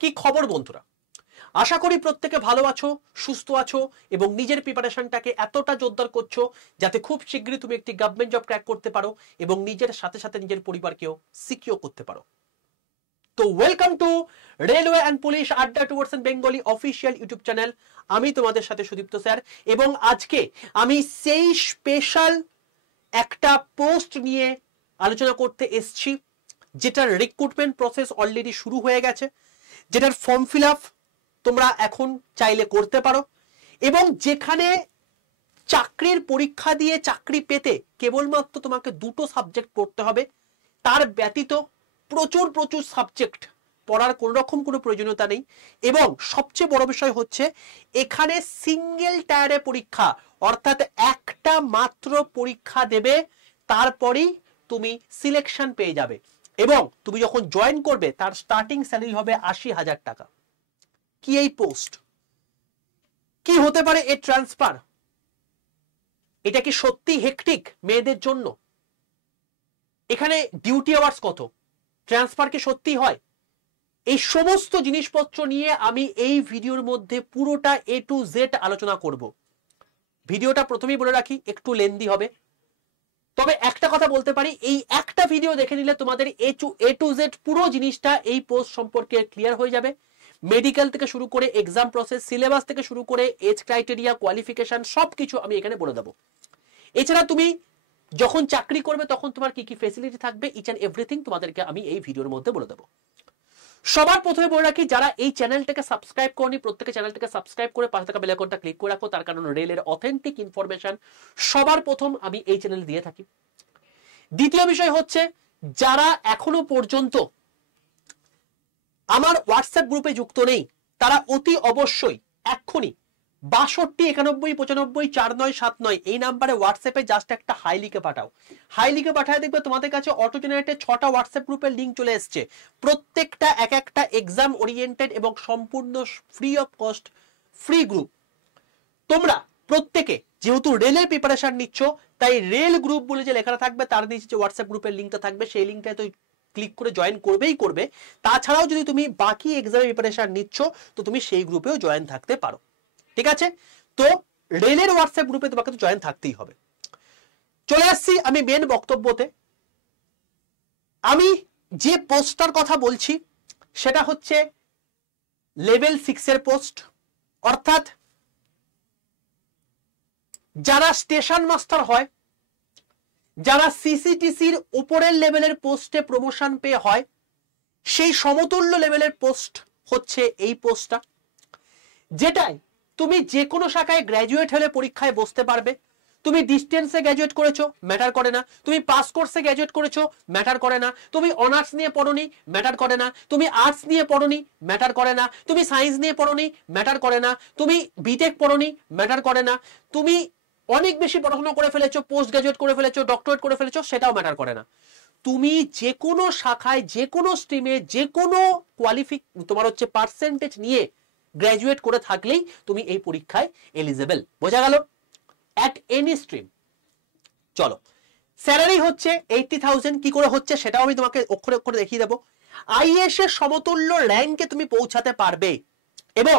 কি খবর বন্ধুরা? আশা করি প্রত্যেকে ভালো আছো, সুস্থ আছো এবং নিজের প্রিপারেশনটাকে এতটা জোরদার করছো যাতে খুব শীঘ্রই তুমি একটি গভর্নমেন্ট জব ক্র্যাক করতে পারো এবং নিজের সাথে সাথে নিজের পরিবারকেও সিকিউর করতে পারো। তো welcome to railway and police আড্ডা towards Bengali official YouTube channel. আমি তোমাদের সাথে সুদীপ্ত স্যার এবং আজকে আমি সেই স্পেশাল একটা পোস্ট নিয়ে আলোচনা করতে এসছি যেটার রিক্রুটমেন্ট প্রসেস অলরেডি শুরু হয়ে গেছে, যেটার ফর্ম ফিল আপ তোমরা এখন চাইলে করতে পারো এবং যেখানে চাকরির পরীক্ষা দিয়ে চাকরি পেতে কেবলমাত্র তোমাকে দুটো সাবজেক্ট পড়তে হবে, তার ব্যতীত প্রচুর প্রচুর সাবজেক্ট পড়ার কোন রকম কোনো প্রয়োজনীয়তা নেই। এবং সবচেয়ে বড় বিষয় হচ্ছে এখানে সিঙ্গেল টায়ারে পরীক্ষা, অর্থাৎ একটা মাত্র পরীক্ষা দেবে, তারপরেই তুমি সিলেকশন পেয়ে যাবে এবং তুমি যখন জয়েন করবে তার স্টার্টিং স্যালারি হবে ৮০,০০০ টাকা। কি এই পোস্ট? কি হতে পারে এই ট্রান্সফার? এটা কি সত্যি হেক্টিক মেয়েদের জন্য? এখানে ডিউটি আওয়ার্স কত? ট্রান্সফার কি সত্যি হয়? এই সমস্ত জিনিসপত্র নিয়ে আমি এই ভিডিওর মধ্যে পুরোটা এ টু জেড আলোচনা করব। ভিডিওটা প্রথমেই বলে রাখি একটু লেন্দি হবে, তবে একটা কথা বলতে পারি, এই একটা ভিডিও দেখে নিলে তোমাদের এ টু জেড পুরো জিনিসটা এই পোস্ট সম্পর্কে ক্লিয়ার হয়ে যাবে। মেডিকেল থেকে শুরু করে এক্সাম প্রসেস, সিলেবাস থেকে শুরু করে এজ ক্রাইটেরিয়া, কোয়ালিফিকেশন সবকিছু আমি এখানে বলে দেবো। এছাড়া তুমি যখন চাকরি করবে তখন তোমার কি কি ফেসিলিটি থাকবে, ইচ অ্যান্ড এভরিথিং তোমাদেরকে আমি এই ভিডিওর মধ্যে বলে দেবো। সবার প্রথমে বলে রাখি, যারা এই চ্যানেলটাকে সাবস্ক্রাইব করনি প্রত্যেকে চ্যানেলটাকে সাবস্ক্রাইব করে পাশে থাকা বেল আইকনটা ক্লিক করে রাখো, তার কারণ রেলের অথেন্টিক ইনফরমেশন সবার প্রথম আমি এই চ্যানেলে দিয়ে থাকি। দ্বিতীয় বিষয় হচ্ছে, যারা এখনো পর্যন্ত আমার হোয়াটসঅ্যাপ গ্রুপে যুক্ত নেই তারা অতি অবশ্যই এক্ষুনি 6291954979 এই নাম্বারে হোয়াটসঅ্যাপে জাস্ট একটা হাই লিখে পাঠাও। হাই লিখে পাঠায় দেখবে তোমাদের কাছে অটো জেনারেটেড 6টা হোয়াটসঅ্যাপ গ্রুপের লিঙ্ক চলে এসছে। প্রত্যেকটা এক একটা এক্সাম ওরিয়েন্টেড এবং সম্পূর্ণ free of cost free group. তোমরা প্রত্যেকে যেহেতু রেলের প্রিপারেশন নিচ্ছ, তাই রেল গ্রুপ বলে যে লেখা থাকবে তার নিচে যে হোয়াটসঅ্যাপ গ্রুপের লিঙ্কটা থাকবে সেই লিঙ্কটায় তো ক্লিক করে জয়েন করবেই করবে। তাছাড়াও যদি তুমি বাকি এক্সামের প্রিপারেশন নিচ্ছ তো তুমি সেই গ্রুপেও জয়েন থাকতে পারো। ঠিক আছে? তো রেলের হোয়াটসঅ্যাপ গ্রুপে তোমাকে তো জয়েন থাকতেই হবে। চলে আসছি আমি মেন বক্তব্যতে। আমি যে পোস্টটার কথা বলছি সেটা হচ্ছে লেভেল 6 এর পোস্ট, অর্থাৎ যারা স্টেশন মাস্টার হয়, যারা সিসিটিসির উপরের লেভেলের পোস্টে প্রমোশন পেয়ে হয়, সেই সমতুল্য লেভেলের পোস্ট হচ্ছে এই পোস্টটা, যেটাই তুমি যে কোনো শাখায় গ্র্যাজুয়েট হলে পরীক্ষায় বসতে পারবে। তুমি ডিস্টেন্সে গ্র্যাজুয়েট করেছো ম্যাটার করে না, তুমি পাস কোর্সে গ্র্যাজুয়েট করেছো ম্যাটার করে না, তুমি অনার্স নিয়ে পড়োনি ম্যাটার করে না, তুমি আর্টস নিয়ে পড়োনি ম্যাটার করে না, তুমি সায়েন্স নিয়ে পড়োনি ম্যাটার করে না, তুমি বিটেক পড়োনি ম্যাটার করে না, তুমি অনেক বেশি পড়াশোনা করে ফেলেছো, পোস্ট গ্র্যাজুয়েট করে ফেলেছো, ডক্টরেট করে ফেলেছো, সেটাও ম্যাটার করে না। তুমি যে কোনো শাখায় যে কোনো স্ট্রিমে যে কোনো তোমার হচ্ছে পার্সেন্টেজ নিয়ে গ্র্যাজুয়েট করে থাকলেই তুমি এই পরীক্ষায় এলিজেবল। বোঝা গেল? At any stream. চলো, স্যালারি হচ্ছে 80,000। কি করে হচ্ছে সেটাও আমি তোমাকে অক্ষরে অক্ষরে দেখিয়ে দেবো। আইএএস এর সমতুল্য র্যাঙ্কে তুমি পৌঁছাতে পারবে এবং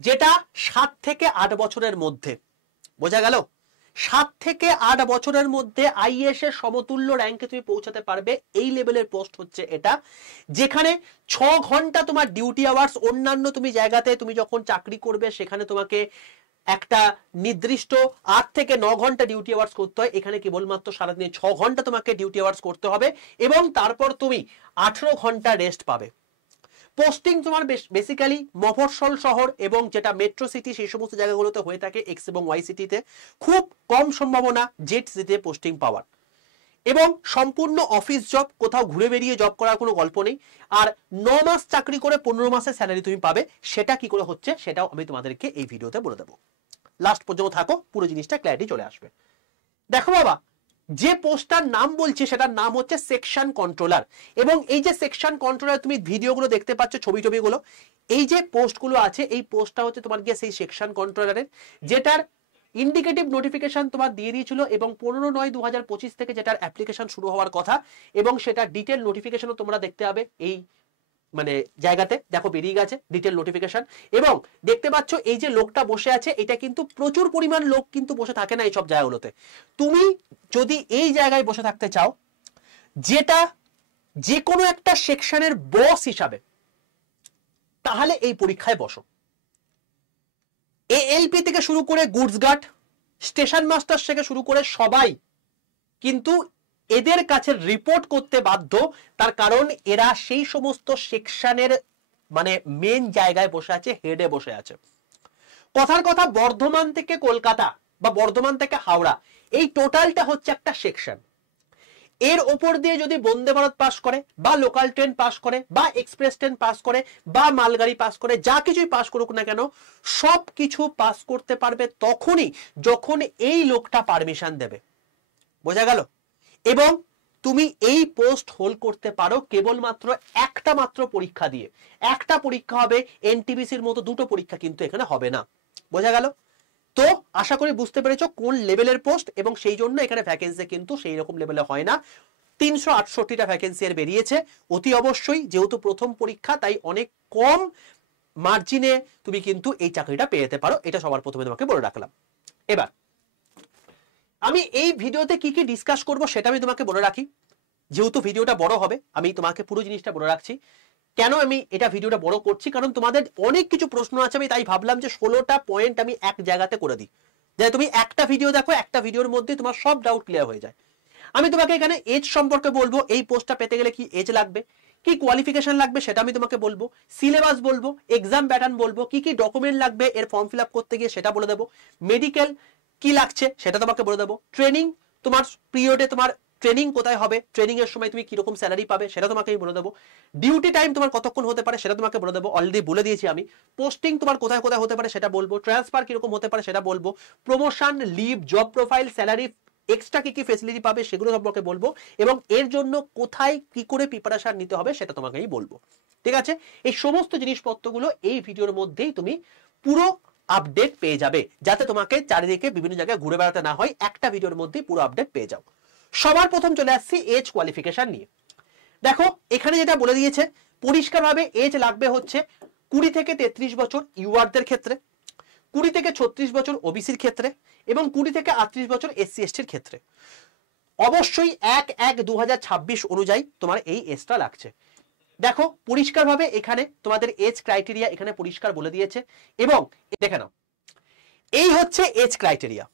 যেটা 7 থেকে 8 বছরের মধ্যে। বোঝা গেল? 7 থেকে 8 বছরের মধ্যে আইএএস এর সমতুল্য র্যাঙ্কে তুমি পৌঁছাতে পারবে। এই লেভেলের পোস্ট হচ্ছে এটা, যেখানে 6 ঘন্টা তোমার ডিউটি আওয়ার্স। অন্যান্য তুমি জায়গাতে তুমি যখন চাকরি করবে সেখানে তোমাকে একটা নির্দিষ্ট 8 থেকে 9 ঘন্টা ডিউটি আওয়ার্স করতে হয়, এখানে কেবলমাত্র সারাদিনে 6 ঘন্টা তোমাকে ডিউটি আওয়ার্স করতে হবে এবং তারপর তুমি 18 ঘন্টা রেস্ট পাবে। পোস্টিং তোমার বেসিক্যালি মফস্বল শহর এবং যেটা মেট্রো সিটি সেই সমস্ত জায়গাগুলোতে হয়ে থাকে, এক্স এবং ওয়াই সিটিতে খুব কম সম্ভাবনা জেড সিটিতে পোস্টিং পাওয়ার, এবং সম্পূর্ণ অফিস জব, কোথাও ঘুরে বেরিয়ে জব করার কোনো গল্প নেই। আর 9 মাস চাকরি করে 15 মাসের স্যালারি তুমি পাবে। সেটা কি করে হচ্ছে সেটাও আমি তোমাদেরকে এই ভিডিওতে বলে দেবো। লাস্ট পর্যন্ত থাকো, পুরো জিনিসটা ক্ল্যারিটি চলে আসবে। দেখো বাবা, যে পোস্টটার নাম বলছি সেটার নাম হচ্ছে সেকশন কন্ট্রোলার। এবং এই যে সেকশন কন্ট্রোলার তুমি ভিডিওগুলো দেখতে পাচ্ছ, ছবিগুলো, এই যে পোস্টগুলো আছে, এই পোস্টটা হচ্ছে তোমার গিয়ে সেই সেকশন কন্ট্রোলারের, যেটার ইন্ডিকেটিভ নোটিফিকেশন তোমার দিয়ে দিয়েছিল এবং 15/9/2025 থেকে যেটার অ্যাপ্লিকেশন শুরু হওয়ার কথা, এবং সেটা ডিটেল নোটিফিকেশনও তোমরা দেখতে পাবে এই মানে জায়গাতে দেখো বেরিয়ে গেছে ডিটেল নোটিফিকেশন। এবং দেখতে পাচ্ছ এই যে লোকটা বসে আছে, এটা কিন্তু প্রচুর পরিমাণ লোক কিন্তু বসে থাকে না এইসব জায়গাগুলোতে। তুমি যদি এই জায়গায় বসে থাকতে চাও, যেটা যে কোনো একটা সেকশনের বস হিসাবে, তাহলে এই পরীক্ষায় বসো। এএলপি থেকে শুরু করে গুডস গার্ড, স্টেশন মাস্টার থেকে শুরু করে সবাই কিন্তু এদের কাছে রিপোর্ট করতে বাধ্য, তার কারণ এরা সেই সমস্ত সেকশনের মানে মেন জায়গায় বসে আছে, হেডে বসে আছে। কথার কথা, বর্ধমান থেকে কলকাতা বা বর্ধমান থেকে হাওড়া, এই টোটালটা হচ্ছে একটা সেকশন। এর ওপর দিয়ে যদি বন্দে ভারত পাস করে বা লোকাল ট্রেন পাস করে বা এক্সপ্রেস ট্রেন পাস করে বা মালগাড়ি পাস করে, যা কিছুই পাস করুক না কেন, সব কিছু পাস করতে পারবে তখনই যখন এই লোকটা পারমিশন দেবে। বোঝা গেল? এবং তুমি এই পোস্ট হোল্ড করতে পারো কেবলমাত্র একটা মাত্র পরীক্ষা দিয়ে। একটা পরীক্ষা হবে, এনটিপিসির মতো দুটো পরীক্ষা কিন্তু এখানে হবে না। বোঝা গেল? তো আশা করি বুঝতে পেরেছো কোন লেভেলের পোস্ট, এবং সেই জন্য এখানে ভ্যাকেন্সি কিন্তু সেই রকম লেভেলে হয় না। 368টা ভ্যাকেন্সি এর বেরিয়েছে। অতি অবশ্যই যেহেতু প্রথম পরীক্ষা, তাই অনেক কম মার্জিনে তুমি কিন্তু এই চাকরিটা পেয়ে যেতে পারো। এটা সবার প্রথমে তোমাকে বলে রাখলাম। এবার আমি এই ভিডিওতে কি কি ডিসকাস করব সেটা আমি তোমাকে বলে রাখি। যেহেতু ভিডিওটা বড় হবে, আমি তোমাকে পুরো জিনিসটা বলে রাখছি। কেন আমি এটা ভিডিওটা বড় করছি, কারণ তোমাদের অনেক কিছু প্রশ্ন আছে, আমি তাই ভাবলাম যে 16টা পয়েন্ট আমি এক জায়গাতে করে দিই, যে তুমি একটা ভিডিও দেখো, একটা ভিডিওর মধ্যে তোমার সব ডাউট ক্লিয়ার হয়ে যায়। আমি তোমাকে এখানে এজ সম্পর্কে বলবো, এই পোস্টটা পেতে গেলে কি এজ লাগবে, কি কোয়ালিফিকেশন লাগবে সেটা আমি তোমাকে বলবো, সিলেবাস বলবো, এক্সাম প্যাটার্ন বলবো, কি কি ডকুমেন্ট লাগবে এর ফর্ম ফিল আপ করতে গিয়ে সেটা বলে দেবো, মেডিকেল কি লাগছে সেটা তোমাকে বলে দেবো, ট্রেনিং তোমার পিরিয়ডে তোমার ট্রেনিং কোথায় হবে, ট্রেনিং এর সময় তুমি কিরকম স্যালারি পাবে সেটা তোমাকে আমি বলে দেবো, ডিউটি টাইম তোমার কতক্ষণ হতে পারে সেটা তোমাকে বলে দেবো, অলরেডি বলে দিয়েছি আমি, পোস্টিং তোমার কোথায় কোথায় হতে পারে সেটা বলবো, ট্রান্সফার কিরকম হতে পারে সেটা বলবো, promotion, leave, job profile, salary, extra কি কি ফেসিলিটি পাবে সেগুলো সম্পর্কে বলবো, এবং এর জন্য কোথায় কি করে প্রিপারেশন নিতে হবে সেটা তোমাকে আমি বলবো। ঠিক আছে? এই সমস্ত জিনিসপত্রগুলো এই ভিডিওর মধ্যেই তুমি পুরো আপডেট পেয়ে যাবে, যাতে তোমাকে চারিদিকে বিভিন্ন জায়গায় ঘুরে বেড়াতে না হয়, একটা ভিডিওর মধ্যেই পুরো আপডেট পেয়ে যাও। সবার প্রথম চলে আসছি এজ কোয়ালিফিকেশন নিয়ে। দেখো এখানে যেটা বলে দিয়েছে পরিষ্কারভাবে, এজ লাগবে হচ্ছে 20 থেকে 33 বছর ইউআরদের ক্ষেত্রে, 20 থেকে 36 বছর ওবিসির ক্ষেত্রে, এবং 20 থেকে 38 বছর এসসি এসটির ক্ষেত্রে। অবশ্যই 1/1/2026 অনুযায়ী তোমার এই এজটা লাগছে। দেখো পরিষ্কারভাবে এখানে তোমাদের এজ ক্রাইটেরিয়া এখানে পরিষ্কার বলে দিয়েছে, এবং দেখে নাও এই হচ্ছে এজ ক্রাইটেরিয়া।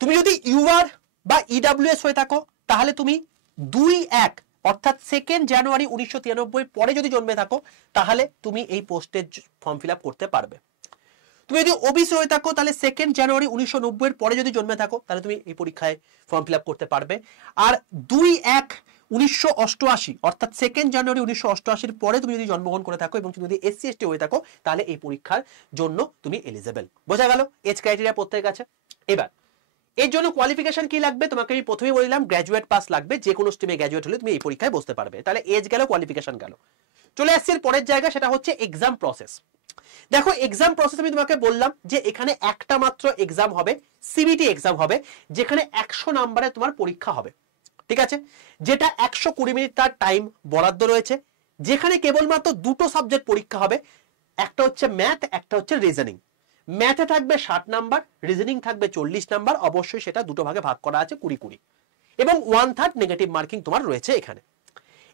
তুমি যদি ইউআর বা ইডব্লিউএস হয়ে থাকো, তাহলে তুমি 2/1 অর্থাৎ 2 জানুয়ারি 1993 পরে যদি জন্মে থাকো, তাহলে তুমি এই পোস্টের ফর্ম ফিল আপ করতে পারবে। তুমি যদি ওবিসি হয়ে থাকো, তাহলে 2 জানুয়ারি 1990 পরে যদি জন্মে থাকো, তাহলে তুমি এই পরীক্ষায় ফর্ম ফিল আপ করতে পারবে। আর 2/1/1988 অর্থাৎ 2 জানুয়ারি 1988 পরে তুমি যদি জন্মগ্রহণ করে থাকো এবং তুমি যদি এসসি এসটি হয়ে থাকো, তাহলে এই পরীক্ষার জন্য তুমি এলিজেবল। বোঝা গেল এজ ক্রাইটেরিয়া প্রত্যেকের কাছে? এবার এর জন্য কোয়ালিফিকেশন কি লাগবে তোমাকে আমি প্রথমেই বললাম, গ্র্যাজুয়েট পাস লাগবে। যে কোনো স্ট্রিমে গ্র্যাজুয়েট হলে তুমি এই পরীক্ষায় বসতে পারবে। তাহলে এজ গেল, কোয়ালিফিকেশন গেল। চলে আসছে এর পরের জায়গা, সেটা হচ্ছে এক্সাম প্রসেস। দেখো এক্সাম প্রসেস আমি তোমাকে বললাম যে এখানে একটা মাত্র এক্সাম হবে, সিবিটি এক্সাম হবে, যেখানে 100 নম্বরে তোমার পরীক্ষা হবে। ঠিক আছে? যেটা 120 মিনিট তার টাইম বরাদ্দ রয়েছে, যেখানে কেবলমাত্র দুটো সাবজেক্ট পরীক্ষা হবে, একটা হচ্ছে ম্যাথ, একটা হচ্ছে রিজনিং। ম্যাথে থাকবে 60 নাম্বার, রিজনিং থাকবে 40 নাম্বার। অবশ্যই সেটা দুটো ভাগে ভাগ করা আছে, 20-20, এবং 1/3 নেগেটিভ মার্কিং তোমার রয়েছে এখানে।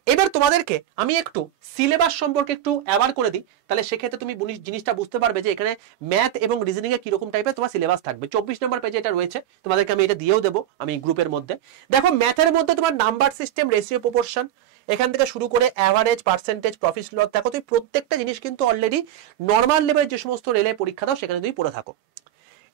এবার তোমাদেরকে আমি একটু সিলেবাস সম্পর্কে একটু অ্যাওয়ার করে দিই, তাহলে সেক্ষেত্রে তুমি জিনিসটা বুঝতে পারবে যে এখানে ম্যাথ এবং রিজনিং এ কিরকম টাইপের তোমার সিলেবাস থাকবে। 24 নম্বর পেজে এটা রয়েছে, তোমাদেরকে আমি এটা দিয়েও দেবো আমি গ্রুপের মধ্যে। দেখো ম্যাথের মধ্যে তোমার নাম্বার সিস্টেম, রেশিও, প্রপোর্শন, এখান থেকে শুরু করে অ্যাভারেজ, পার্সেন্টেজ, প্রফিট লস, দেখো তুমি প্রত্যেকটা জিনিস কিন্তু অলরেডি নর্মাল লেভেলের যে সমস্ত রেলে পরীক্ষা দাও সেখানে তুমি পড়ে থাকো।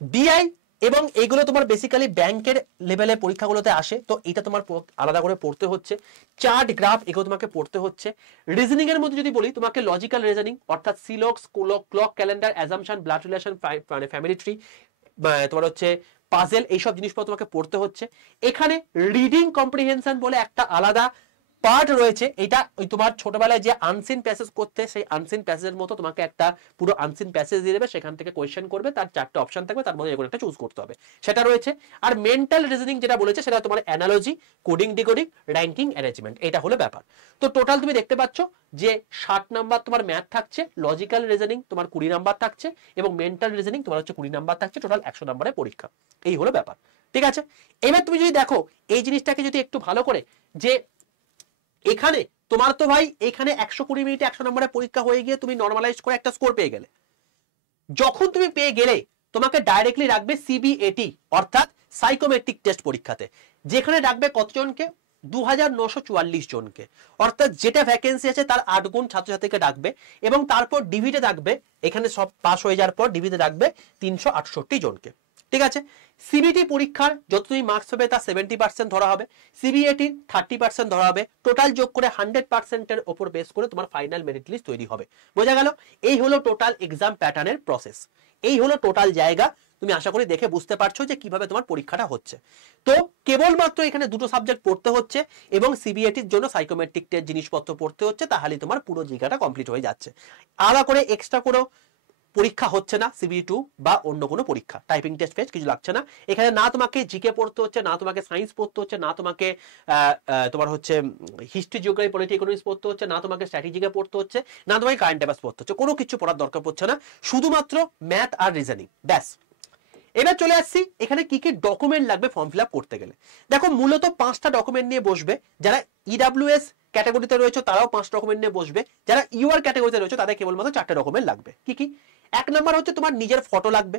ডিআই এবং এইগুলো তোমার বেসিক্যালি ব্যাংকের লেভেলে পরীক্ষাগুলোতে আসে, তো এটা তোমার আলাদা করে পড়তে হচ্ছে। চার্ট, গ্রাফ, এগুলো তোমাকে পড়তে হচ্ছে। রিজনিং এর মধ্যে যদি বলি, তোমাকে লজিক্যাল রিজনিং অর্থাৎ সিলক্স, clock, calendar, assumption, blood relation, মানে ফ্যামিলি ট্রি, তোমার হচ্ছে পাজেল, এইসব জিনিসপত্র তোমাকে পড়তে হচ্ছে। এখানে রিডিং কম্প্রিহেনশন বলে একটা আলাদা পার্ট রয়েছে, এটা ওই তোমার ছোটবেলায় যে আনসিন প্যাসেজ করতে, সেই আনসিন প্যাসেজের মতো তোমাকে একটা পুরো আনসিন প্যাসেজ দিয়ে দেবে, সেখান থেকে কোয়েশ্চেন করবে, তার 4টা অপশন থাকবে, তার মধ্যে একটা চুজ করতে হবে, সেটা রয়েছে। আর মেন্টাল রিজনিং যেটা বলেছে সেটা তোমার analogy, coding decoding, ranking, arrangement, এটা হলো ব্যাপার। তো টোটাল তুমি দেখতে পাচ্ছ যে 60 নাম্বার তোমার ম্যাথ থাকছে, লজিক্যাল রিজনিং তোমার 20 নাম্বার থাকছে, এবং মেন্টাল রিজনিং তোমার হচ্ছে 20 নাম্বার থাকছে, টোটাল 100 নাম্বারের পরীক্ষা। এই হলো ব্যাপার, ঠিক আছে। এবার তুমি যদি দেখো এই জিনিসটাকে যদি একটু ভালো করে, যে এখানে তোমার তো ভাই এখানে 120 মিনিটে 100 নম্বরের পরীক্ষা হয়ে গিয়ে তুমি নরমালাইজ করে একটা স্কোর পেয়ে গেলে, যখন তুমি পেয়ে গেলে তোমাকে ডাইরেক্টলি রাখবে সিবিএটি অর্থাৎ সাইকোমেট্রিক টেস্ট পরীক্ষাতে, যেখানে রাখবে কতজনকে, 2944 জনকে, অর্থাৎ যেটা ভ্যাকেন্সি আছে তার 8 গুণ ছাত্রছাত্রীকে ডাকবে, এবং তারপর ডিভিতে রাখবে, এখানে সব পাস হয়ে যাওয়ার পর ডিভিতে রাখবে 368 জনকে, ঠিক আছে। সিবিটি পরীক্ষার যত তুমি মার্কস পাবে তার 70% ধরা হবে, সিবিএটির 30% ধরা হবে, টোটাল যোগ করে 100%-এর উপর বেস করে তোমার ফাইনাল মেরিট লিস্ট তৈরি হবে। বোঝা গেল? এই হলো টোটাল এক্সাম প্যাটার্নের প্রসেস, এই হলো টোটাল জায়গা। তুমি আশা করি দেখে বুঝতে পারছো যে কিভাবে তোমার পরীক্ষাটা হচ্ছে। তো কেবলমাত্র এখানে দুটো সাবজেক্ট পড়তে হচ্ছে এবং সিবিএটির জন্য সাইকোমেট্রিক টেস্ট জিনিসপত্র পড়তে হচ্ছে, তাহলে তোমার পুরো জায়গাটা কমপ্লিট হয়ে যাচ্ছে। আলাদা করে এক্সট্রা কোনো পরীক্ষা হচ্ছে না, সিবি2 বা অন্য কোনো পরীক্ষা, টাইপিং টেস্ট ফেস্ট কিছু লাগছে না এখানে। না তোমাকে জিকে পড়তে হচ্ছে, না তোমাকে সায়েন্স পড়তে হচ্ছে, না তোমাকে তোমার হচ্ছে হিস্ট্রি, জিওগ্রাফি, পলিটি, ইকোনমিক্স পড়তে হচ্ছে, না তোমাকে স্ট্র্যাটেজিকে পড়তে হচ্ছে, না তোমাকে কারেন্ট অ্যাফেয়ার্স পড়তে হচ্ছে, কোনো কিছু পড়ার দরকার পড়ছে না, শুধুমাত্র ম্যাথ আর রিজনিং, ব্যাস। এবার চলে আসছি এখানে কি কি ডকুমেন্ট লাগবে ফর্ম ফিল আপ করতে গেলে। দেখো মূলত 5টা ডকুমেন্ট নিয়ে বসবে, যারা ইডব্লিউএস ক্যাটাগরিতে রয়েছে তারাও 5 ডকুমেন্ট নিয়ে বসবে, যারা ইউআর ক্যাটাগরিতে রয়েছে তাদের কেবলমাত্র 4টে ডকুমেন্ট লাগবে। কি কি? 1 নাম্বার হচ্ছে তোমার নিজের ফটো লাগবে।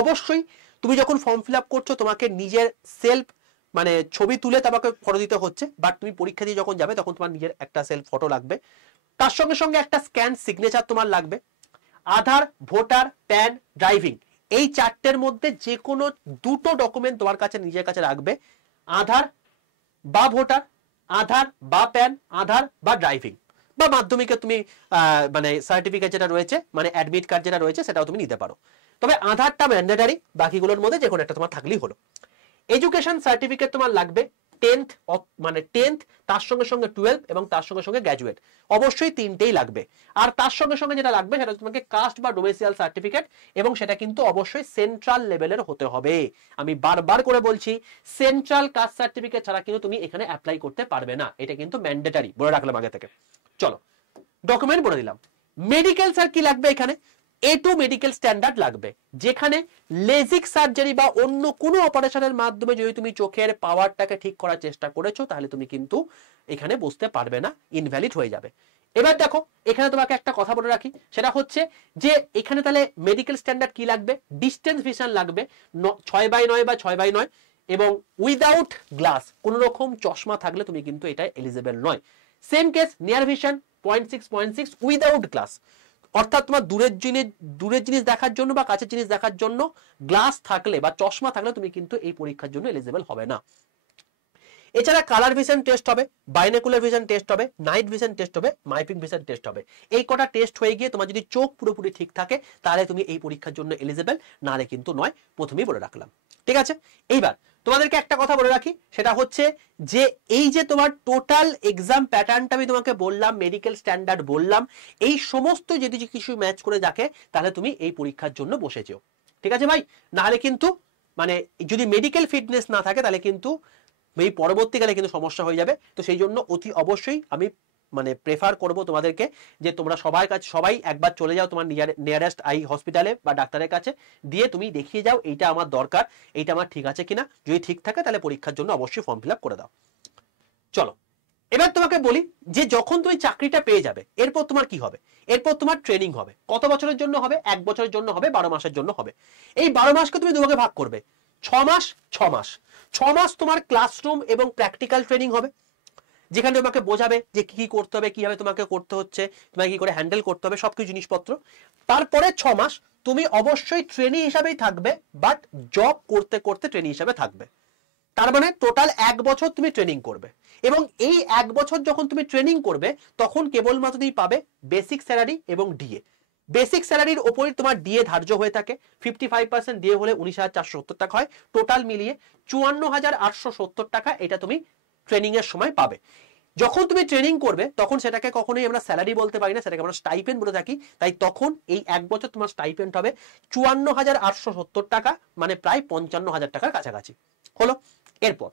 অবশ্যই তুমি যখন ফর্ম ফিল আপ করছো তোমাকে নিজের সেলফ মানে ছবি তুলে তোমাকে ফটো দিতে হচ্ছে, বাট তুমি পরীক্ষা দিয়ে যখন যাবে তখন তোমার নিজের একটা সেলফ ফটো লাগবে। তার সঙ্গে সঙ্গে একটা স্ক্যান সিগনেচার তোমার লাগবে। আধার, ভোটার, প্যান, ড্রাইভিং, এই 4টের মধ্যে যে কোনো 2টো ডকুমেন্ট তোমার কাছে নিজের কাছে রাখবে। আধার বা ভোটার, আধার বা প্যান, আধার বা ড্রাইভিং, বা মাধ্যমিকে তুমি মানে সার্টিফিকেট যেটা রয়েছে মানে অ্যাডমিট কার্ড যেটা রয়েছে সেটাও তুমি নিতে পারো, তবে আধারটা ম্যান্ডেটারি, বাকিগুলোর মধ্যে যে কোনো একটা তোমার থাকলেই হলো। এডুকেশন সার্টিফিকেট তোমার লাগবে, 10th মানে 10th, তার সঙ্গে সঙ্গে 12 এবং তার সঙ্গে সঙ্গে গ্র্যাজুয়েট, অবশ্যই 3টেই লাগবে। আর তার সঙ্গে সঙ্গে যেটা লাগবে সেটা তোমাকে কাস্ট বা ডোমিসাইল সার্টিফিকেট, এবং সেটা কিন্তু অবশ্যই সেন্ট্রাল লেভেলের হতে হবে। আমি বারবার করে বলছি সেন্ট্রাল কাস্ট সার্টিফিকেট ছাড়া কিন্তু তুমি এখানে অ্যাপ্লাই করতে পারবে না, এটা কিন্তু ম্যান্ডেটারি, বলে রাখলাম আগে থেকে। চলো ডকুমেন্ট বলে দিলাম। মেডিকেল স্যার কি লাগবে এখানে, A2 মেডিকেল স্ট্যান্ডার্ড লাগবে, যেখানে লেজিক সার্জারি বা অন্য কোনো অপারেশনের মাধ্যমে যদি তুমি চোখের পাওয়ারটাকে ঠিক করার চেষ্টা করেছো তাহলে তুমি কিন্তু এখানে বসতে পারবে না, ইনভ্যালিড হয়ে যাবে। এবার দেখো এখানে তোমাকে একটা কথা বলে রাখি, সেটা হচ্ছে যে এখানে তাহলে মেডিকেল স্ট্যান্ডার্ড কি লাগবে, ডিস্টেন্স ভিশন লাগবে 6x9 বা 6x9, এবং উইদাউট গ্লাস, কোন রকম চশমা থাকলে তুমি কিন্তু এটা এলিজিবল নয়। Same case near vision 0.6 without glass, অর্থাৎ তোমার দূরের জিনিস দেখার জন্য বা কাছের জিনিস দেখার জন্য গ্লাস থাকলে বা চশমা থাকলে তুমি কিন্তু এই পরীক্ষার জন্য এলিজিবল হবে না। এছাড়া কালার ভিশন টেস্ট হবে, বাইনোকুলার ভিশন টেস্ট হবে, নাইট ভিশন টেস্ট হবে, মাইপিং ভিশন টেস্ট হবে। এই কটা টেস্ট হয়ে গিয়ে তোমার যদি চোখ পুরোপুরি ঠিক থাকে তাহলে তুমি এই পরীক্ষার জন্য এলিজিবল, নাহলে কিন্তু নয়, প্রথমেই বলে রাখলাম, ঠিক আছে। এইবার তোমাদেরকে একটা কথা বলে রাখি, সেটা হচ্ছে যে এই যে তোমার টোটাল এক্সাম প্যাটার্নটা আমি তোমাকে বললাম, মেডিকেল স্ট্যান্ডার্ড বললাম, এই সমস্ত যদি কিছু ম্যাচ করে দেখে তাহলে তুমি এই পরীক্ষার জন্য বসে যেও, ঠিক আছে ভাই। নাহলে কিন্তু মানে যদি মেডিকেল ফিটনেস না থাকে তাহলে কিন্তু এই পরবর্তীকালে কিন্তু সমস্যা হয়ে যাবে। তো সেই জন্য অতি অবশ্যই আমি মানে প্রেফার করব তোমাদেরকে যে তোমরা সবাই একবার চলে যাও তোমার নিয়ারেস্ট আই হসপিটালে বা ডাক্তারের কাছে, দিয়ে তুমি দেখিয়ে যাও এইটা আমার দরকার, এইটা আমার ঠিক আছে কিনা, যদি ঠিক থাকে তাহলে পরীক্ষার জন্য অবশ্যই ফর্ম ফিল আপ করে দাও। চলো এবার তোমাকে বলি যে যখন তুমি চাকরিটা পেয়ে যাবে এরপর তোমার কি হবে, এরপর তোমার ট্রেনিং হবে। কত বছরের জন্য হবে, 1 বছরের জন্য হবে, 12 মাসের জন্য হবে। এই 12 মাসকে তুমি দুভাগে ভাগ করবে, 6 মাস 6 মাস। 6 মাস তোমার ক্লাসরুম এবং প্র্যাকটিক্যাল ট্রেনিং হবে, যেখানে তোমাকে বোঝাবে যে কি করতে হবে, কিভাবে তোমাকে করতে হচ্ছে, তোমাকে কি করে হ্যান্ডেল করতে হবে, সবকিছু জিনিসপত্র। তারপরে 6 মাস তুমি অবশ্যই ট্রেনি হিসাবেই থাকবে, বাট জব করতে করতে ট্রেনি হিসাবে থাকবে। তার মানে টোটাল 1 বছর তুমি ট্রেনিং করবে, এবং এই 1 বছর যখন তুমি ট্রেনিং করবে তখন কেবলমাত্র তুমি পাবে বেসিক স্যালারি এবং ডিএ। বেসিক স্যালারির ওপরে তোমার ডিএ ধার্য হয়ে থাকে, 55% ডিএ হলে 19,470 টাকা হয়, টোটাল মিলিয়ে 54,870 টাকা এটা তুমি ট্রেনিং এর সময় পাবে। যখন তুমি ট্রেনিং করবে তখন সেটাকে কখনোই আমরা স্যালারি বলতে পারি না, সেটাকে আমরা স্টাইপেন্ড বলে থাকি। তাই তখন এই 1 বছর তোমার স্টাইপেন্ড হবে 54,870 টাকা, মানে প্রায় 55,000 টাকার কাছাকাছি হলো। এরপর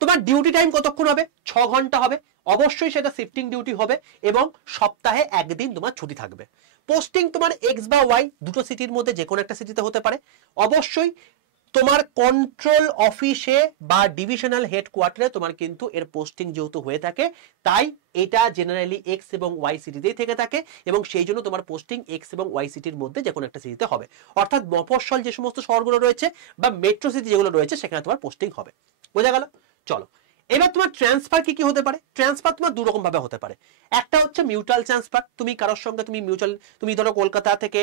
তোমার ডিউটি টাইম কতক্ষণ হবে? 6 ঘন্টা হবে। অবশ্যই সেটা শিফটিং ডিউটি হবে এবং সপ্তাহে একদিন তোমার ছুটি থাকবে। পোস্টিং তোমার এক্স বা ওয়াই দুটো সিটির মধ্যে যে কোনো একটা সিটিতে হতে পারে। অবশ্যই তোমার কন্ট্রোল অফিসে বা ডিভিশনাল হেডকোয়ার্টারে তোমার কিন্তু এর পোস্টিং যেহেতু হয়ে থাকে, তাই এটা জেনারেলি এক্স এবং ওয়াই সিটিতেই থেকে থাকে এবং সেই জন্য তোমার পোস্টিং এক্স এবং ওয়াই সিটির মধ্যে যে কোনো একটা সিটিতে হবে। অর্থাৎ মফস্বল যে সমস্ত শহরগুলো রয়েছে বা মেট্রো সিটি যেগুলো রয়েছে সেখানে তোমার পোস্টিং হবে। বোঝা গেল? চলো, এবার তোমার ট্রান্সফার কি কি হতে পারে? ট্রান্সফার তোমার দু রকম ভাবে হতে পারে। একটা হচ্ছে মিউচুয়াল ট্রান্সফার, তুমি কারোর সঙ্গে তুমি ধরো কলকাতা থেকে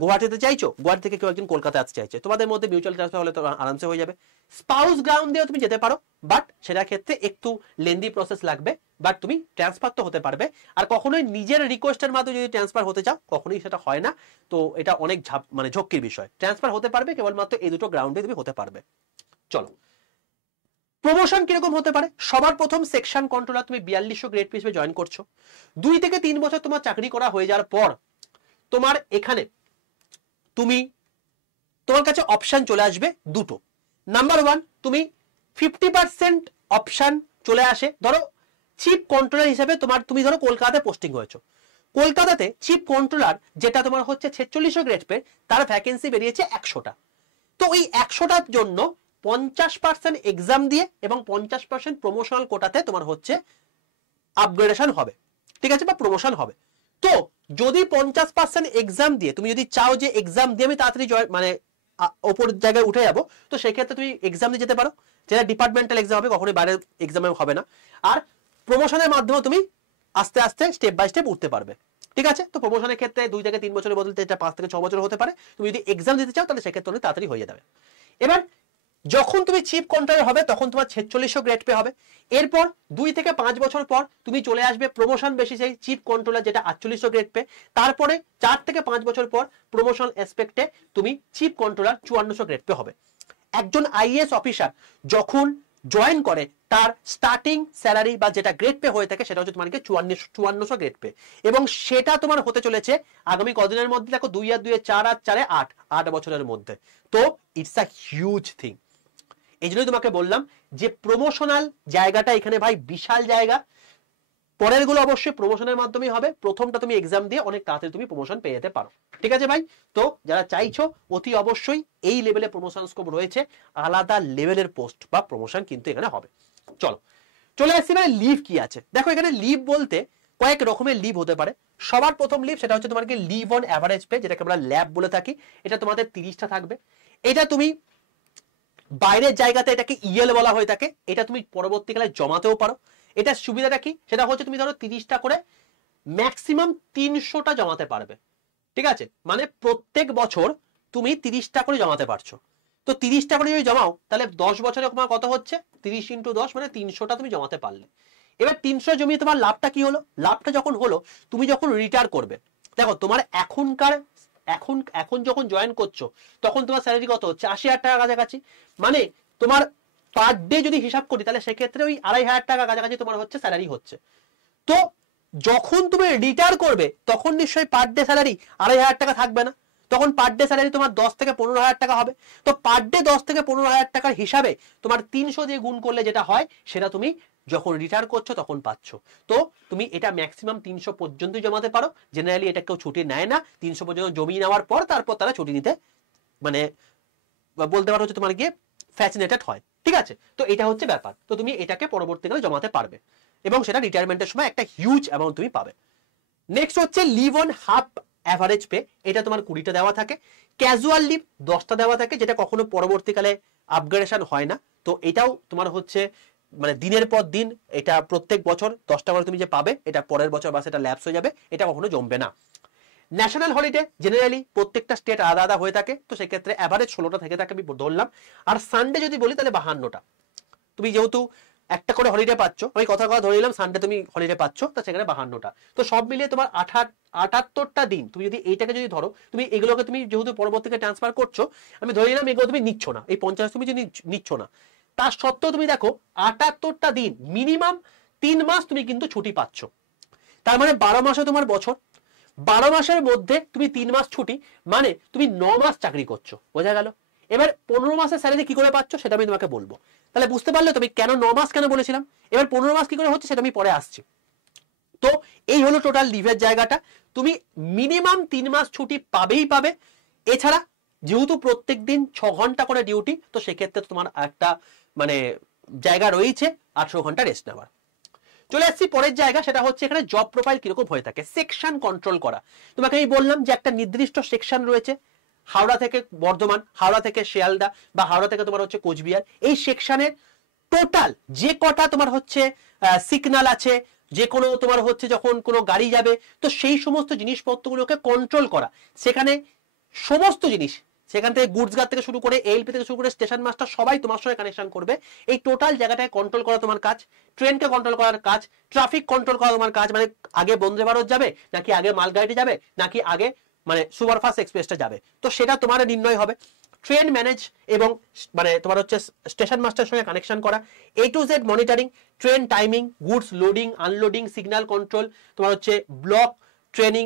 গুয়াহাটিতে চাইছো, গুয়াহাটি থেকে কেউ একজন কলকাতা আসতে চাইছে, তোমাদের মধ্যে মিউচুয়াল ট্রান্সফার হলে তো আরামসে হয়ে যাবে। স্পাউস গ্রাউন্ড দিয়েও তুমি যেতে পারো, বাট সেটার ক্ষেত্রে একটু লেন্দি প্রসেস লাগবে, বাট তুমি ট্রান্সফার তো হতে পারবে। আর কখনোই নিজের রিকোয়েস্টের মাধ্যমে যদি ট্রান্সফার হতে চাও কখনোই সেটা হয় না, তো এটা অনেক মানে ঝক্কির বিষয়। ট্রান্সফার হতে পারবে কেবলমাত্র এই দুটো গ্রাউন্ডে তুমি হতে পারবে। চলো, প্রমোশন কিরকম হতে পারে? সবার প্রথম সেকশন কন্ট্রোলার তুমি 4200 গ্রেড পে হিসেবে জয়েন করছো। 2 থেকে 3 বছর তোমার চাকরি করা হয়ে যাওয়ার পর তোমার এখানে তোমার কাছে অপশন চলে আসবে দুটো। নাম্বার 1, তুমি 50% অপশন চলে আসে। ধরো চিফ কন্ট্রোলার হিসেবে তুমি ধরো কলকাতাতে পোস্টিং হয়েছো। কলকাতাতে চিফ কন্ট্রোলার যেটা তোমার হচ্ছে 4600 গ্রেড পে, তার ভ্যাকেন্সি বেরিয়েছে 100টা। তো ওই 100টার জন্য 50% এক্সাম দিয়ে এবং 50% প্রমোশনাল কোটাতে তোমার হচ্ছে আপগ্রেডেশন হবে, ঠিক আছে, বা প্রমোশন হবে। তো যদি 50% এক্সাম দিয়ে তুমি যদি চাও যে এক্সাম দিয়ে আমি তাড়াতাড়ি মানে ওপর জায়গায় উঠে যাবো, তো সেক্ষেত্রে তুমি এক্সাম দিয়ে যেতে পারো, যেটা ডিপার্টমেন্টাল এক্সাম হবে, কখনোই বাইরের এক্সামে হবে না। আর প্রমোশনের মাধ্যমে তুমি আস্তে আস্তে স্টেপ বাই স্টেপ উঠতে পারবে, ঠিক আছে। তো প্রমোশনের ক্ষেত্রে 2 থেকে 3 বছরের বদলে এটা 5 থেকে 6 বছর হতে পারে। তুমি যদি এক্সাম দিতে চাও তাহলে সেক্ষেত্রে তাড়াতাড়ি হয়ে যাবে। এবার যখন তুমি চিফ কন্ট্রোলার হবে তখন তোমার 4600 গ্রেড পে হবে। এরপর 2 থেকে 5 বছর পর তুমি চলে আসবে প্রমোশন বেসিসে চিফ কন্ট্রোলার, যেটা 4800 গ্রেড পে। তারপরে 4 থেকে 5 বছর পর প্রমোশন অ্যাসপেক্টে তুমি চিফ কন্ট্রোলার 5400 গ্রেড পে হবে। একজন আইএএস অফিসার যখন জয়েন করে তার স্টার্টিং স্যালারি বা যেটা গ্রেড পে হয়ে থাকে সেটা হচ্ছে তোমার 5400 গ্রেড পে, এবং সেটা তোমার হতে চলেছে আগামী কদিনের মধ্যে। দেখো 2 আর 2 4 আর 4 8 বছরের মধ্যে। তো ইটস আ হিউজ থিং। এই জন্যই তোমাকে বললাম যে প্রমোশনাল জায়গাটা এখানে ভাই বিশাল জায়গা। পরের গুলো অবশ্যই প্রমোশনের মাধ্যমেই হবে, প্রথমটা তুমি এক্সাম দিয়ে অনেক তাড়াতাড়ি তুমি প্রমোশন পেয়ে যেতে পারো, ঠিক আছে ভাই। তো যারা চাইছো অতি অবশ্যই এই লেভেলে প্রমোশন স্কোপ রয়েছে, আলাদা লেভেলের পোস্ট বা প্রমোশন কিন্তু এখানে হবে। চলো চলে আসছি মানে লিভ কি আছে। দেখো এখানে লিভ বলতে কয়েক রকমের লিভ হতে পারে। সবার প্রথম লিভ সেটা হচ্ছে তোমাকে লিভ অন অ্যাভারেজ পে, যেটাকে আমরা ল্যাব বলে থাকি। এটা তোমাদের 30টা থাকবে। এটা তুমি বাইরের জায়গাতে এটাকে ইএল বলা হয়ে থাকে, এটা তুমি পরবর্তীকালে জমাতেও পারো। এটা সুবিধাটা কি? সেটা হচ্ছে তুমি ধরো 30টা করে ম্যাক্সিমাম 300টা জমাতে পারবে, ঠিক আছে। মানে প্রত্যেক বছর তুমি 30টা করে জমাতে পারছো। তো 30টা করে যদি জমাও তাহলে 10 বছরে তোমার কত হচ্ছে? 30 × 10 মানে 300টা তুমি জমাতে পারলে। এবার 300 জমিয়ে তোমার লাভটা কি হলো? লাভটা যখন হলো তুমি যখন রিটায়ার করবে, দেখো তোমার এখন যখন জয়েন করছো তখন তোমার স্যালারি কত হচ্ছে? 80,000 টাকা কাছাকাছি। মানে তোমার পার ডে যদি হিসাব করি তাহলে সেক্ষেত্রে ওই 2,500 টাকা কাছাকাছি তোমার হচ্ছে স্যালারি হচ্ছে। তো যখন তুমি রিটায়ার করবে তখন নিশ্চয়ই পার ডে স্যালারি 2,500 টাকা থাকবে না, তখন পার ডে স্যালারি তোমার 10 থেকে 15,000 টাকা হবে। তো পার ডে 10 থেকে 15,000 টাকার হিসাবে তোমার 300 দিয়ে গুণ করলে যেটা হয় সেটা তুমি যখন রিটায়ার করছো তখন পাচ্ছ। তো তুমি এটা ম্যাক্সিমাম 300 পর্যন্ত জমাতে পারো। জেনারেলি এটা কেউ ছুটি নেয় না, 300 পর্যন্ত জমিয়ে নেওয়ার পর তারপর তারা ছুটি নিতে মানে বলতে পারো হচ্ছে তোমার গিয়ে ফ্যাসিনেটেড হয়, ঠিক আছে। তো এটা হচ্ছে ব্যাপার। তো তুমি এটাকে পরবর্তীকালে জমাতে পারবে এবং সেটা রিটায়ারমেন্টের সময় একটা হিউজ অ্যামাউন্ট তুমি পাবে। নেক্সট হচ্ছে leave on half average pay. এটা তোমার 20টা দেওয়া থাকে। ক্যাজুয়াল লিভ 10টা দেওয়া থাকে, যেটা কখনো পরবর্তীকালে আপগ্রেডেশন হয় না। তো এটাও তোমার হচ্ছে মানে দিনের পর দিন এটা প্রত্যেক বছর 10টা করে তুমি যে পাবে, এটা পরের বছর বা সেটা ল্যাপস হয়ে যাবে, এটা কখনো জমবে না। ন্যাশনাল হলিডে জেনারেলি প্রত্যেকটা স্টেট আলাদা আলাদা হয়ে থাকে, তো সেক্ষেত্রে অ্যাভারেজ 16টা থেকে থাকে আমি ধরলাম। আর সানডে যদি বলি তাহলে 52টা। তুমি যেহেতু একটা করে হলিডে পাচ্ছ, আমি কথা ধরে নিলাম সানডে তুমি হলিডে পাচ্ছ, তো সেখানে 52টা। তো সব মিলিয়ে তোমার 78টা দিন। তুমি যদি এইটাকে যদি ধরো, তুমি এগুলোকে তুমি যেহেতু পরবর্তীতে ট্রান্সফার করছো, আমি ধরে নিলাম এগুলো তুমি নিচ্ছ না, এই 50 তুমি যদি নিচ্ছ না, তার সত্ত্বেও তুমি দেখো 78টা দিন মিনিমাম 3 মাস তুমি কিন্তু ছুটি পাচ্ছ। তার মানে 12 মাসে তোমার বছর, 12 মাসের মধ্যে তুমি 3 মাস ছুটি, মানে তুমি 9 মাস চাকরি করছো। বোঝা গেল? এবার 15 মাসের স্যালারি কি করে পাচ্ছ সেটা আমি তোমাকে বলবো। তাহলে বুঝতে পারলে তুমি কেন 9 মাস কেন বলেছিলাম। এবার 15 মাস কি করে হচ্ছে সেটা আমি পরে আসছি। তো এই হলো টোটাল লিভের জায়গাটা। তুমি মিনিমাম 3 মাস ছুটি পাবেই পাবে। এছাড়া যেহেতু প্রত্যেক দিন 6 ঘন্টা করে ডিউটি, তো সেক্ষেত্রে তোমার একটা মানে জায়গা রয়েছে 18 ঘন্টা রেস্ট নেওয়ার। চলে আসছি পরের জায়গা, সেটা হচ্ছে এখানে জব প্রোফাইল কিরকম হয়ে থাকে, সেকশন কন্ট্রোল করা। তোমাকে আমি বললাম যে একটা নির্দিষ্ট সেকশন রয়েছে, হাওড়া থেকে বর্ধমান, হাওড়া থেকে শিয়ালদা, বা হাওড়া থেকে তোমার হচ্ছে কোচবিহার। এই সেকশনের টোটাল যে কটা তোমার হচ্ছে সিগন্যাল আছে, যে কোনো তোমার হচ্ছে যখন কোনো গাড়ি যাবে, তো সেই সমস্ত জিনিসপত্রগুলোকে কন্ট্রোল করা। সেখানে সমস্ত জিনিস, সেখান থেকে গুডস গার্ড থেকে শুরু করে এলপি থেকে শুরু করে স্টেশন মাস্টার সবাই তোমার সঙ্গে কানেকশন করবে। এই টোটাল জায়গাটায় কন্ট্রোল করা তোমার কাজ, ট্রেনকে কন্ট্রোল করার কাজ, ট্রাফিক কন্ট্রোল করা তোমার কাজ, মানে আগে বন্দে ভারত যাবে নাকি আগে মালগাড়িটি যাবে নাকি আগে মানে সুপারফাস্ট এক্সপ্রেসটা যাবে, তো সেটা তোমার নির্ণয় হবে। ট্রেন ম্যানেজ এবং মানে তোমার হচ্ছে স্টেশন মাস্টারের সঙ্গে কানেকশন করা, A to Z monitoring, train timing, goods loading unloading, signal control, তোমার হচ্ছে block training,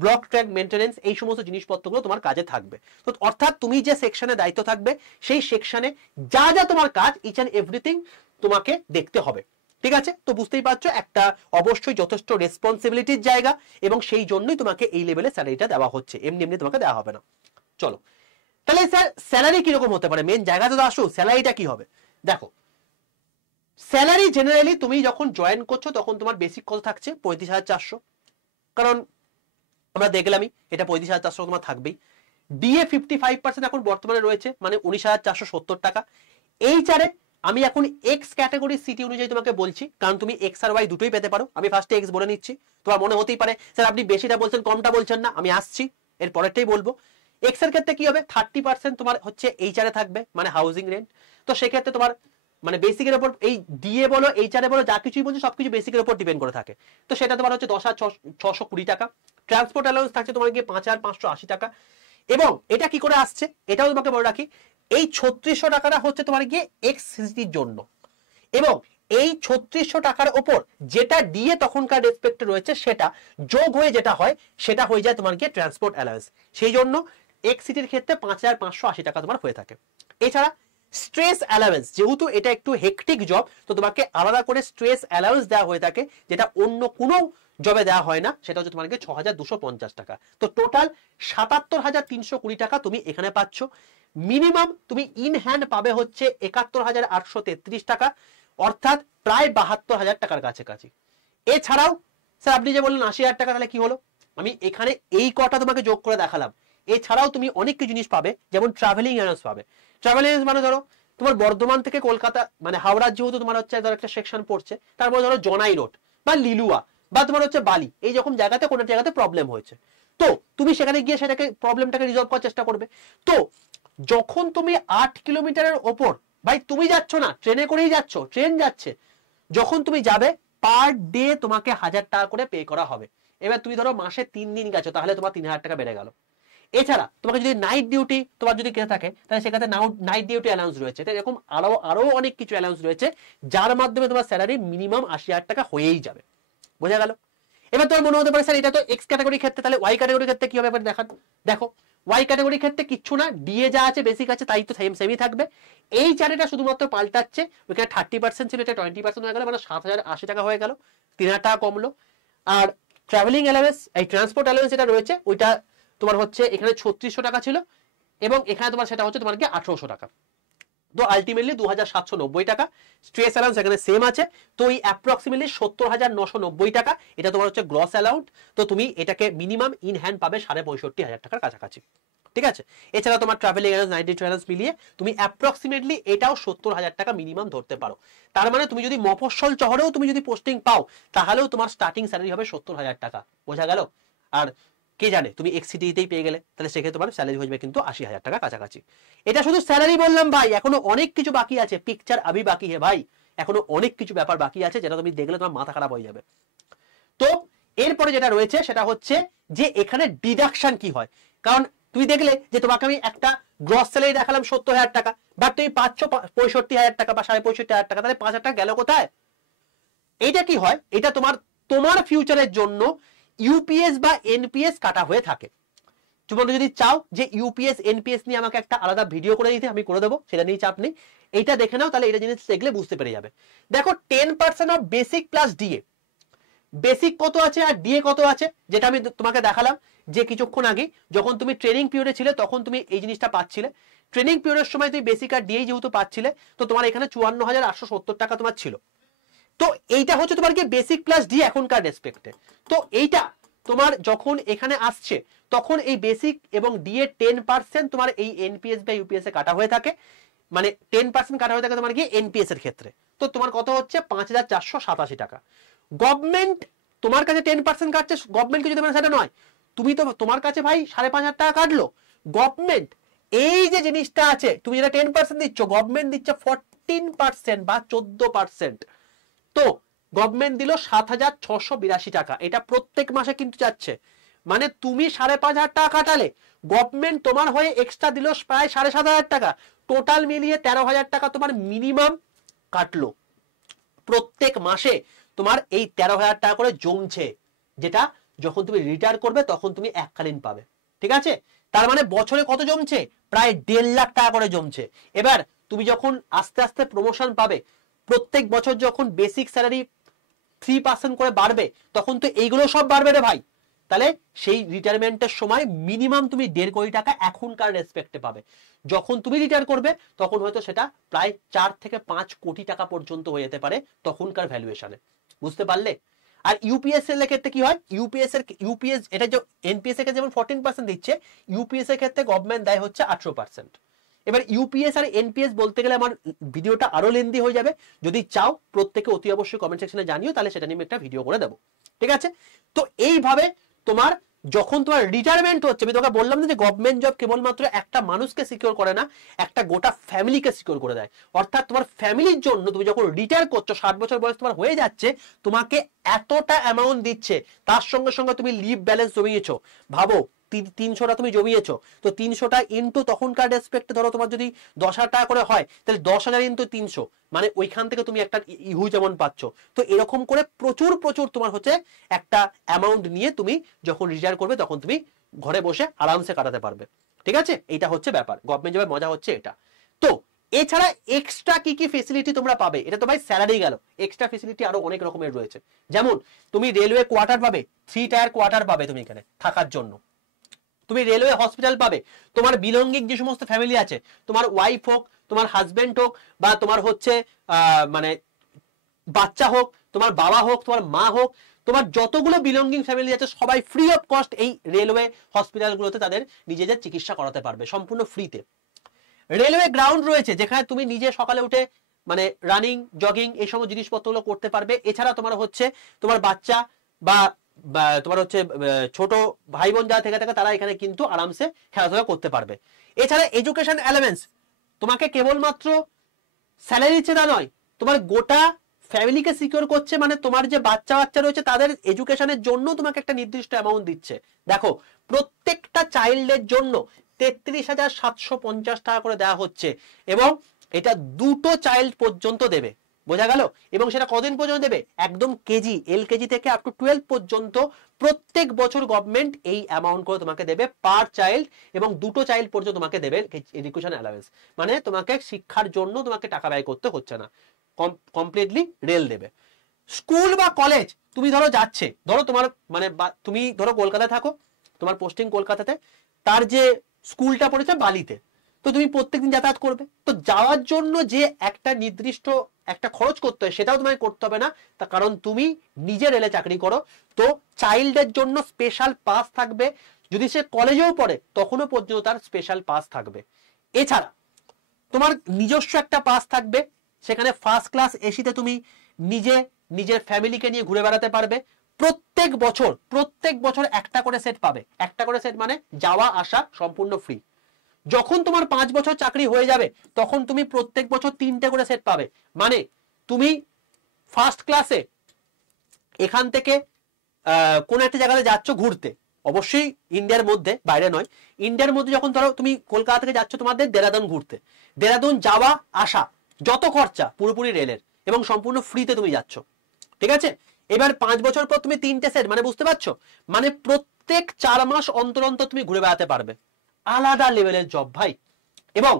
block track maintenance, এই সমস্ত জিনিসপত্রগুলো তোমার কাজে থাকবে। তো অর্থাৎ তুমি যে সেকশনে দায়িত্ব থাকবে সেই সেকশনে যা যা তোমার কাজ ইচ অ্যান্ড এভরিথিং তোমাকে দেখতে হবে। ঠিক আছে? তো বুঝতেই পারছো একটা অবশ্যই যথেষ্ট রেসপন্সিবিলিটির জায়গা, এবং সেই জন্যই তোমাকে এই লেভেলে স্যালারিটা দেওয়া হচ্ছে, এমনি এমনি তোমাকে দেওয়া হবে না। চলো তাহলে স্যার স্যালারি কিরকম হতে পারে, মেন জায়গাতে তো আসো, স্যালারিটা কি হবে। দেখো স্যালারি জেনারেলি তুমি যখন জয়েন করছো তখন তোমার বেসিক কত থাকছে 35,400, কারণ আমরা দেখলামই এটা 35,400 তোমার থাকবেই। ডিএ 55% এখন বর্তমানে রয়েছে, মানে 19,470 টাকা। এইচআরে আমি এখন এক্স ক্যাটাগরি সিটি অনুযায়ী তোমাকে বলছি, কারণ তুমি এক্স আর ওয়াই দুটোই পেতে পারো। আমি ফার্স্টে এক্স বলে নিচ্ছি, তোমার মনে হতেই পারে স্যার আপনি বেশিটা বলছেন কমটা বলছেন না, আমি আসছি এর পরেরটাই বলবো। এক্স এর ক্ষেত্রে কি হবে, 30% তোমার হচ্ছে এইচআরে থাকবে, মানে হাউজিং রেন্ট। তো সেক্ষেত্রে তোমার মানে বেসিকের উপর এই ডিএ বলো এইচআরে বলো যা কিছুই বলছো সবকিছু বেসিকের উপর ডিপেন্ড করে থাকে। তো সেটা তোমার হচ্ছে 10,620 টাকা। ট্রান্সপোর্ট অ্যালাউন্স থাকছে তোমার গিয়ে 5,580 টাকা। এবং এটা কি করে আসছে এটাও তোমাকে বলে রাখি, এই 3600 টাকাটা হচ্ছে তোমার গিয়ে এক্স সিটির জন্য, এবং এই 3600 টাকার ওপর যেটা ডিএ তখনকার রেসপেক্টে রয়েছে সেটা যোগ হয়ে যেটা হয় সেটা হয়ে যায় তোমার গিয়ে ট্রান্সপোর্ট অ্যালাউন্স। সেই জন্য এক্স সিটির ক্ষেত্রে 5,580 টাকা তোমার হয়ে থাকে। এছাড়া স্ট্রেস অ্যালাউন্স, যেহেতু এটা একটু হেকটিক জব, তো তোমাকে আলাদা করে স্ট্রেস অ্যালাউন্স দেওয়া হয়ে থাকে, যেটা অন্য কোনো জবে দেওয়া হয় না, সেটা হচ্ছে তোমাকে 6,250 টাকা। তো টোটাল 77,320 টাকা তুমি এখানে পাচ্ছ। মিনিমাম তুমি ইন হ্যান্ড পাবে হচ্ছে 71,833 টাকা, অর্থাৎ প্রায় 72,000 টাকার কাছাকাছি। এছাড়াও স্যার আপনি যে বললেন 80,000 টাকা, তাহলে কি হলো, আমি এখানে এই কটা তোমাকে যোগ করে দেখালাম। এছাড়াও তুমি অনেক কিছু জিনিস পাবে, যেমন ট্রাভেলিং অ্যালাউন্স পাবে। ট্রাভেলিং অ্যালাউন্স মানে ধরো তোমার বর্ধমান থেকে কলকাতা, মানে হাওড়া যেহেতু তোমার হচ্ছে ধরো একটা সেকশন পড়ছে, তারপর ধরো জনাই রোড বা লিলুয়া বা তোমার হচ্ছে বালি, এই রকম জায়গাতে কোনো জায়গাতে প্রবলেম হয়েছে, তো তুমি সেখানে গিয়ে সেটাকে প্রবলেমটাকে রিজলভ করার চেষ্টা করবে। তো যখন তুমি 8 কিলোমিটারের ওপর, ভাই তুমি যাচ্ছ না ট্রেনে করেই যাচ্ছ, ট্রেন যাচ্ছে, যখন তুমি যাবে পার ডে তোমাকে 1,000 টাকা করে পে করা হবে। এবার তুমি ধরো মাসে 3 দিন গেছো, তাহলে তোমার 3,000 টাকা বেড়ে গেল। এছাড়া তোমাকে যদি নাইট ডিউটি তোমার যদি কেটে থাকে, তাহলে সেক্ষেত্রে নাইট ডিউটি অ্যালাউন্স রয়েছে। এরকম আরো অনেক কিছু অ্যালাউন্স রয়েছে, যার মাধ্যমে তোমার স্যালারি মিনিমাম 80,000 টাকা হয়েই যাবে। বোঝা গেল? এবার তোমার মনে হতে পারে স্যার এটা তো এক্স ক্যাটাগরির ক্ষেত্রে, তাহলে ওয়াই ক্যাটাগরির ক্ষেত্রে কি হবে এবার দেখান। দেখো ওয়াই ক্যাটাগরির ক্ষেত্রে কিচ্ছু না, ডিএ যা আছে বেসিক আছে তাই তো সেমই থাকবে। এই চারিটা শুধুমাত্র পাল্টাচ্ছে, ওইখানে 30% ছিল, এটা 20% হয়ে গেল, মানে 7,080 টাকা হয়ে গেল, 3,000 টাকা কমলো। আর ট্রাভেলিং অ্যালাউন্স, এই ট্রান্সপোর্ট অ্যালাউন্স যেটা রয়েছে ওইটা তোমার হচ্ছে এখানে 3600 টাকা ছিল, এবং এখানে তোমার সেটা হচ্ছে তোমার কি 1800 টাকা। তো আলটিমেটলি 2,790 টাকা। স্ট্রেস অ্যালাউন্স এখানে সেম আছে, তো এই অ্যাপ্রক্সিমেটলি 70,990 টাকা, এটা তোমার হচ্ছে গ্রস অ্যালাউন্ট। তো তুমি এটাকে মিনিমাম ইন হ্যান্ড পাবে 65,500 টাকার কাছাকাছি। ঠিক আছে? এছাড়া তোমার travelling allowance, night duty allowance মিলিয়ে তুমি অ্যাপ্রক্সিমেটলি এটাও 70,000 টাকা মিনিমাম ধরতে পারো। তার মানে তুমি যদি মফস্বল শহরেও তুমি যদি পোস্টিং পাও, তাহলেও তোমার স্টার্টিং স্যালারি হবে 70,000 টাকা। বোঝা গেল? আর কে জানে তুমি এক্সিটিতেই পেয়ে গেলে, তাহলে সেক্ষেত্রে তোমার স্যালারি হয়ে যাবে কিন্তু 80,000 টাকা কাছাকাছি। এটা শুধু স্যালারি বললাম ভাই, এখনো অনেক কিছু বাকি আছে, পিকচার আভি বাকি হে ভাই, এখনো অনেক কিছু ব্যাপার বাকি আছে যেটা তুমি দেখলে তোমার মাথা খারাপ হয়ে যাবে। তো এরপরে যেটা রয়েছে সেটা হচ্ছে যে এখানে ডিডাকশন কি হয়, কারণ তুমি দেখলে যে তোমাকে আমি একটা গ্রস স্যালারি দেখালাম 70,000 টাকা, বাট তুমি পাচ্ছ 65,000 টাকা বা 65,500 টাকা, তাহলে 5,000 টাকা গেল কোথায়? এইটা কি হয়, এটা তোমার তোমার ফিউচারের জন্য ইউপিএস বা এনপিএস কাটা হয়ে থাকে। তোমরা যদি চাও যে ইউপিএস এনপিএস নিয়ে আমাকে একটা আলাদা ভিডিও করে দিতে, আমি করে দেবো, সেটা নিয়ে চাপ নেই। এইটা দেখে নাও, তাহলে এটা জিনিস দেখলে বুঝতে পেরে যাবে। দেখো 10% of basic plus DA, basic কত আছে আর ডিএ কত আছে, যেটা আমি তোমাকে দেখালাম যে কিছুক্ষণ আগে যখন তুমি ট্রেনিং পিরিয়ডে ছিলে তখন তুমি এই জিনিসটা পাচ্ছিলে। ট্রেনিং পিরিয়ডের সময় তুমি বেসিক আর ডিএ যেহেতু পাচ্ছিলে, তো তোমার এখানে 54,870 টাকা তোমার ছিল। তো এইটা হচ্ছে তোমার কি বেসিক প্লাস ডি এখনকার রেসপেক্টে। তো এইটা তোমার যখন এখানে আসছে তখন এই বেসিক এবং ডি এর 10% তোমার এই এনপিএস বা ইউপিএস এ কাটা হয়ে থাকে, মানে 10% কাটা হয়ে থাকে তোমার কি এনপিএস এর ক্ষেত্রে। তো তোমার কত হচ্ছে 5,487 টাকা। গভর্নমেন্ট তোমার কাছে 10% কাটছে, গভর্নমেন্ট কিছু দেবে না সেটা নয়, তুমি তো তোমার কাছে ভাই 5,500 টাকা কাটলো, গভর্নমেন্ট এই যে জিনিসটা আছে তুমি যেটা 10% দিচ্ছ, গভর্নমেন্ট দিচ্ছে 14% বা 14%। তো গভর্নমেন্ট দিল 7,682 টাকা, এটা প্রত্যেক মাসে কিন্তু যাচ্ছে। মানে তুমি 5,500 টাকা কাটালে গভর্নমেন্ট তোমার হয়ে এক্সট্রা দিল প্রায় 7,500 টাকা, টোটাল মিলিয়ে 13,000 টাকা তোমার মিনিমাম কাটলো। প্রত্যেক মাসে তোমার এই 13,000 টাকা করে জমছে, যেটা যখন তুমি রিটায়ার করবে তখন তুমি এককালীন পাবে। ঠিক আছে, তার মানে বছরে কত জমছে, প্রায় 1.5 লাখ টাকা করে জমছে। এবার তুমি যখন আস্তে আস্তে প্রমোশন পাবে, প্রত্যেক বছর যখন বেসিক স্যালারি 3% করে বাড়বে, তখন তো এইগুলো সব বাড়বে রে ভাই। তাহলে সেই রিটায়ারমেন্টের সময় মিনিমাম তুমি 1.5 কোটি টাকা এখনকার রেসপেক্টে পাবে। যখন তুমি রিটায়ার করবে তখন হয়তো সেটা প্রায় 4 থেকে 5 কোটি টাকা পর্যন্ত হয়ে যেতে পারে তখনকার ভ্যালুয়েশনে। বুঝতে পারলে? আর ইউপিএস এর ক্ষেত্রে কি হয়, ইউপিএস এটা যে এনপিএস এর ক্ষেত্রে যেমন 14% দিচ্ছে, ইউপিএস এর ক্ষেত্রে গভর্নমেন্ট দেয় হচ্ছে 18%। এবার ইউপিএস আর এনপিএস বলতে গেলে আমার ভিডিওটা আরো লেন্দি হয়ে যাবে, যদি চাও প্রত্যেকে অতি অবশ্যই কমেন্ট সেকশনে জানিও, তাহলে সেটা নিয়ে একটা ভিডিও করে দেবো। ঠিক আছে, তো এইভাবে তোমার যখন তোমার রিটায়ারমেন্ট হচ্ছে, আমি তোমাকে বললাম না যে গভর্নমেন্ট জব কেবলমাত্র একটা মানুষকে সিকিউর করে না, একটা গোটা ফ্যামিলিকে সিকিউর করে দেয়। অর্থাৎ তোমার ফ্যামিলির জন্য তুমি যখন রিটায়ার করছো, 60 বছর বয়স তোমার হয়ে যাচ্ছে, তোমাকে এতটা অ্যামাউন্ট দিচ্ছে, তার সঙ্গে সঙ্গে তুমি লিভ ব্যালেন্স জমিয়েছো, ভাবো 300টা তুমি জমিয়েছো, তো 300টা ইন্টু তখনকার রেসপেক্টে ধরো তোমার যদি 10,000 টাকা করে হয়, তাহলে 10,000 ইন্টু 300, মানে ওইখান থেকে তুমি একটা হিউজ অ্যামাউন্ট পাচ্ছ। তো এরকম করে প্রচুর প্রচুর তোমার হচ্ছে একটা অ্যামাউন্ট নিয়ে তুমি যখন রিটায়ার করবে তখন তুমি ঘরে বসে আরামসে কাটাতে পারবে। ঠিক আছে, এইটা হচ্ছে ব্যাপার, গভর্নমেন্ট জবের মজা হচ্ছে এটা। তো এছাড়া এক্সট্রা কি কি ফেসিলিটি তোমরা পাবে, এটা তো ভাই স্যালারি গেল, এক্সট্রা ফেসিলিটি আরো অনেক রকমের রয়েছে। যেমন তুমি রেলওয়ে কোয়ার্টার পাবে, 3 টায়ার কোয়ার্টার পাবে তুমি এখানে থাকার জন্য, তুমি রেলওয়ে হসপিটাল পাবে, তোমার বিলঙ্গিং যে সমস্ত ফ্যামিলি আছে, তোমার ওয়াইফ হোক, তোমার হাজবেন্ড হোক, বা তোমার হচ্ছে মানে বাচ্চা হোক, তোমার বাবা হোক, তোমার মা হোক, তোমার যতগুলো বিলঙ্গিং ফ্যামিলি আছে সবাই ফ্রি অফ কস্ট এই রেলওয়ে হসপিটালগুলোতে তাদের নিজেদের চিকিৎসা করাতে পারবে সম্পূর্ণ ফ্রিতে। রেলওয়ে গ্রাউন্ড রয়েছে যেখানে তুমি নিজে সকালে উঠে মানে রানিং জগিং এই সমস্ত জিনিসপত্রগুলো করতে পারবে। এছাড়া তোমার হচ্ছে তোমার বাচ্চা বা তোমার হচ্ছে ছোট ভাই বোন যারা থেকে থাকে তারা এখানে কিন্তু আরামসে খেলাধুলা করতে পারবে। এছাড়া এডুকেশন অ্যালাউন্স, তোমাকে কেবলমাত্র স্যালারি দিচ্ছে তা নয়, তোমার গোটা ফ্যামিলিকে সিকিউর করছে, মানে তোমার যে বাচ্চা রয়েছে তাদের এডুকেশনের জন্য তোমাকে একটা নির্দিষ্ট অ্যামাউন্ট দিচ্ছে। দেখো প্রত্যেকটা চাইল্ডের জন্য 33,750 টাকা করে দেওয়া হচ্ছে, এবং এটা 2টো চাইল্ড পর্যন্ত দেবে, বোঝা গেল? এবং সেটা কদিন পর্যন্ত দেবে, একদম কেজি এলকেজি থেকে আপ টু 12 পর্যন্ত প্রত্যেক বছর গভর্নমেন্ট এই অ্যামাউন্ট করে তোমাকে দেবে পার চাইল্ড, এবং 2টো চাইল্ড পর্যন্ত তোমাকে দেবে এডুকেশন অ্যালাউন্স। মানে তোমাকে শিক্ষার জন্য তোমাকে টাকা ব্যয় করতে হচ্ছে না, কমপ্লিটলি রেল দেবে। স্কুল বা কলেজ তুমি ধরো যাচ্ছে, ধরো তোমার মানে তুমি ধরো কলকাতায় থাকো, তোমার পোস্টিং কলকাতাতে, তার যে স্কুলটা পড়েছে বালিতে, তো তুমি প্রত্যেকদিন যাতায়াত করবে, তো যাওয়ার জন্য যে একটা নির্দিষ্ট একটা খরচ করতে হয় সেটাও তোমাকে করতে হবে না, তার কারণ তুমি নিজে রেলে চাকরি করো। তো চাইল্ডের জন্য স্পেশাল পাস থাকবে, যদি সে কলেজেও পড়ে তখনও পর্যন্ত তার স্পেশাল পাস থাকবে। এছাড়া তোমার নিজস্ব একটা পাস থাকবে, সেখানে ফার্স্ট ক্লাস এসিতে তুমি নিজের ফ্যামিলিকে নিয়ে ঘুরে বেড়াতে পারবে। প্রত্যেক বছর একটা করে সেট পাবে, একটা করে সেট মানে যাওয়া আসা সম্পূর্ণ ফ্রি। যখন তোমার 5 বছর চাকরি হয়ে যাবে তখন তুমি প্রত্যেক বছর 3টে করে সেট পাবে, মানে তুমি ফার্স্ট ক্লাসে এখান থেকে কোন একটা জায়গাতে যাচ্ছ ঘুরতে, অবশ্যই ইন্ডিয়ার মধ্যে, বাইরে নয়। ইন্ডিয়ার মধ্যে যখন ধরো তুমি কলকাতা থেকে যাচ্ছ তোমাদের দেরাদুন ঘুরতে, দেরাদুন যাওয়া আসা যত খরচা পুরোপুরি রেলের, এবং সম্পূর্ণ ফ্রিতে তুমি যাচ্ছ, ঠিক আছে। এবার 5 বছর পর তুমি 3টে সেট, মানে বুঝতে পারছো, মানে প্রত্যেক 4 মাস অন্তর অন্তর তুমি ঘুরে বেড়াতে পারবে। আলাদা লেভেলের জব ভাই। এবং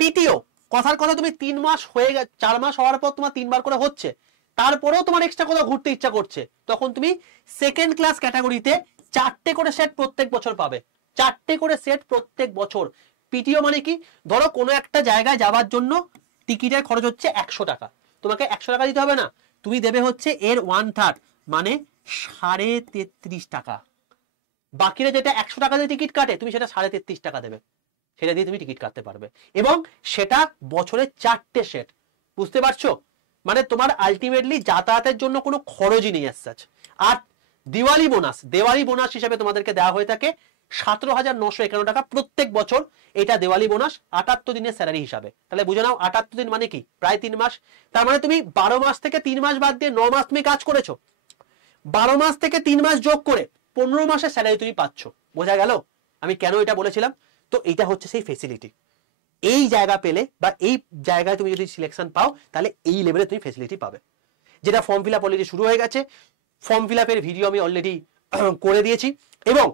পিটিও, কথার কথা, তুমি 3 মাস হয়ে 4 মাস হওয়ার পর তোমার 3 বার করে হচ্ছে, তারপরেও তোমার এক্সট্রা কোথাও ঘুরতে ইচ্ছা করছে, তখন তুমি সেকেন্ড ক্লাস ক্যাটাগরিতে 4টে করে সেট প্রত্যেক বছর পাবে। 4টে করে সেট প্রত্যেক বছর। পিটিও মানে কি, ধরো কোনো একটা জায়গায় যাওয়ার জন্য টিকিটের খরচ হচ্ছে 100 টাকা, তোমাকে 100 টাকা দিতে হবে না, তুমি দেবে হচ্ছে এর 1/3, মানে 33.5 টাকা। বাকিরা যেটা 100 টাকা দিয়ে টিকিট কাটে, তুমি সেটা 33.5 টাকা দেবে, সেটা দিয়ে তুমি টিকিট কাটতে পারবে। এবং সেটা বছরে 4টে সেট, বুঝতে পারছো, মানে তোমার আলটিমেটলি যাতায়াতের জন্য কোনো খরচই নেই as such। আর দিওয়ালি বোনাস হিসেবে তোমাদেরকে দেওয়া হয়ে থাকে 17,951 টাকা প্রত্যেক বছর। এটা দিওয়ালি বোনাস 78 দিনের স্যালারি হিসাবে। তাহলে বুঝে নাও 78 দিন মানে কি, প্রায় 3 মাস। তার মানে তুমি 12 মাস থেকে 3 মাস বাদ দিয়ে 9 মাস তুমি কাজ করেছো, 12 মাস থেকে 3 মাস যোগ করে 15 মাসের স্যালারি তুমি পাচ্ছ। বোঝা গেল আমি কেন এটা বলেছিলাম? তো এটা হচ্ছে সেই ফেসিলিটি। এই জায়গা পেলে বা এই জায়গায় তুমি যদি সিলেকশন পাও, তাহলে এই লেভেলে তুমি ফেসিলিটি পাবে। যেটা ফর্ম ফিল আপ অলরেডি শুরু হয়ে গেছে, ফর্ম ফিল আপের ভিডিও আমি অলরেডি করে দিয়েছি। এবং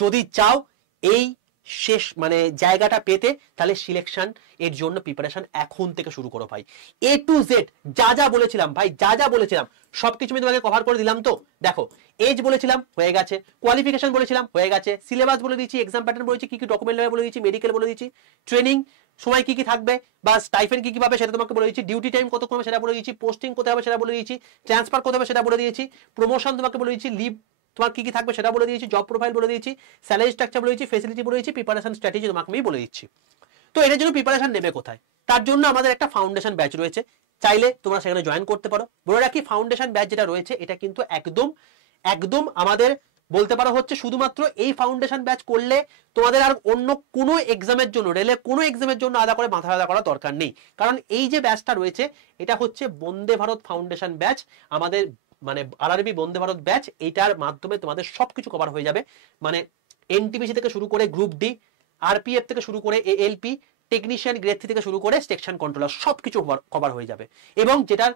যদি চাও এই শেষ মানে জায়গাটা পেতে, তাহলে সিলেকশন এর জন্য প্রিপারেশন এখন থেকে শুরু করো ভাই। A to Z যা যা বলেছিলাম ভাই, যা যা বলেছিলাম সবকিছু আমি তোমাকে কভার করে দিলাম। তো দেখো, এজ বলেছিলাম হয়ে গেছে, কোয়ালিফিকেশন বলেছিলাম হয়ে গেছে, সিলেবাস বলে দিয়েছি, এক্সাম প্যাটার্ন বলেছি, কি কি ডকুমেন্ট লাগবে বলে দিয়েছি, মেডিকেল বলে দিয়েছি, ট্রেনিং সময় কি কি থাকবে বা স্টাইফেন্ড কি কি পাবে সেটা তোমাকে বলে দিয়েছি, ডিউটি টাইম কত কমবে সেটা বলে দিয়েছি, পোস্টিং কোথায় হবে সেটা বলে দিয়েছি, ট্রান্সফার কোথায় হবে সেটা বলে দিয়েছি, প্রমোশন তোমাকে বলে দিয়েছি, লিভ তোমার কি কি থাকবে সেটা বলে দিয়েছি, জব প্রোফাইল বলে দিয়েছি, স্যালারি স্ট্রাকচার বলে দিয়েছি, ফেসিলিটি বলে দিয়েছি, প্রিপারেশন স্ট্র্যাটেজি তোমাকে আমি বলে দিচ্ছি। তো এটার জন্য প্রিপারেশন নেবে কোথায়, তার জন্য আমাদের একটা ফাউন্ডেশন ব্যাচ রয়েছে, চাইলে তোমরা সেখানে জয়েন করতে পারো। বলে রাখি, ফাউন্ডেশন ব্যাচ যেটা রয়েছে এটা কিন্তু একদম একদম আমাদের বলতে পারো হচ্ছে শুধুমাত্র এই ফাউন্ডেশন ব্যাচ করলে তোমাদের আর অন্য কোনো এক্সামের জন্য, রেলে কোনো এক্সামের জন্য আলাদা করে মাথা ব্যথা করার দরকার নেই। কারণ এই যে ব্যাচটা রয়েছে এটা হচ্ছে বন্দে ভারত ফাউন্ডেশন ব্যাচ, আমাদের মানে আরআরবি বন্দে ভারত ব্যাচ। এইটার মাধ্যমে তোমাদের সবকিছু কভার হয়ে যাবে, মানে এনটিপিসি থেকে শুরু করে গ্রুপ ডি, আরপিএফ থেকে শুরু করে এএলপি, টেকনিশিয়ান গ্রেড 3 থেকে শুরু করে সেকশন কন্ট্রোলার সবকিছু কভার হয়ে যাবে। এবং যেটার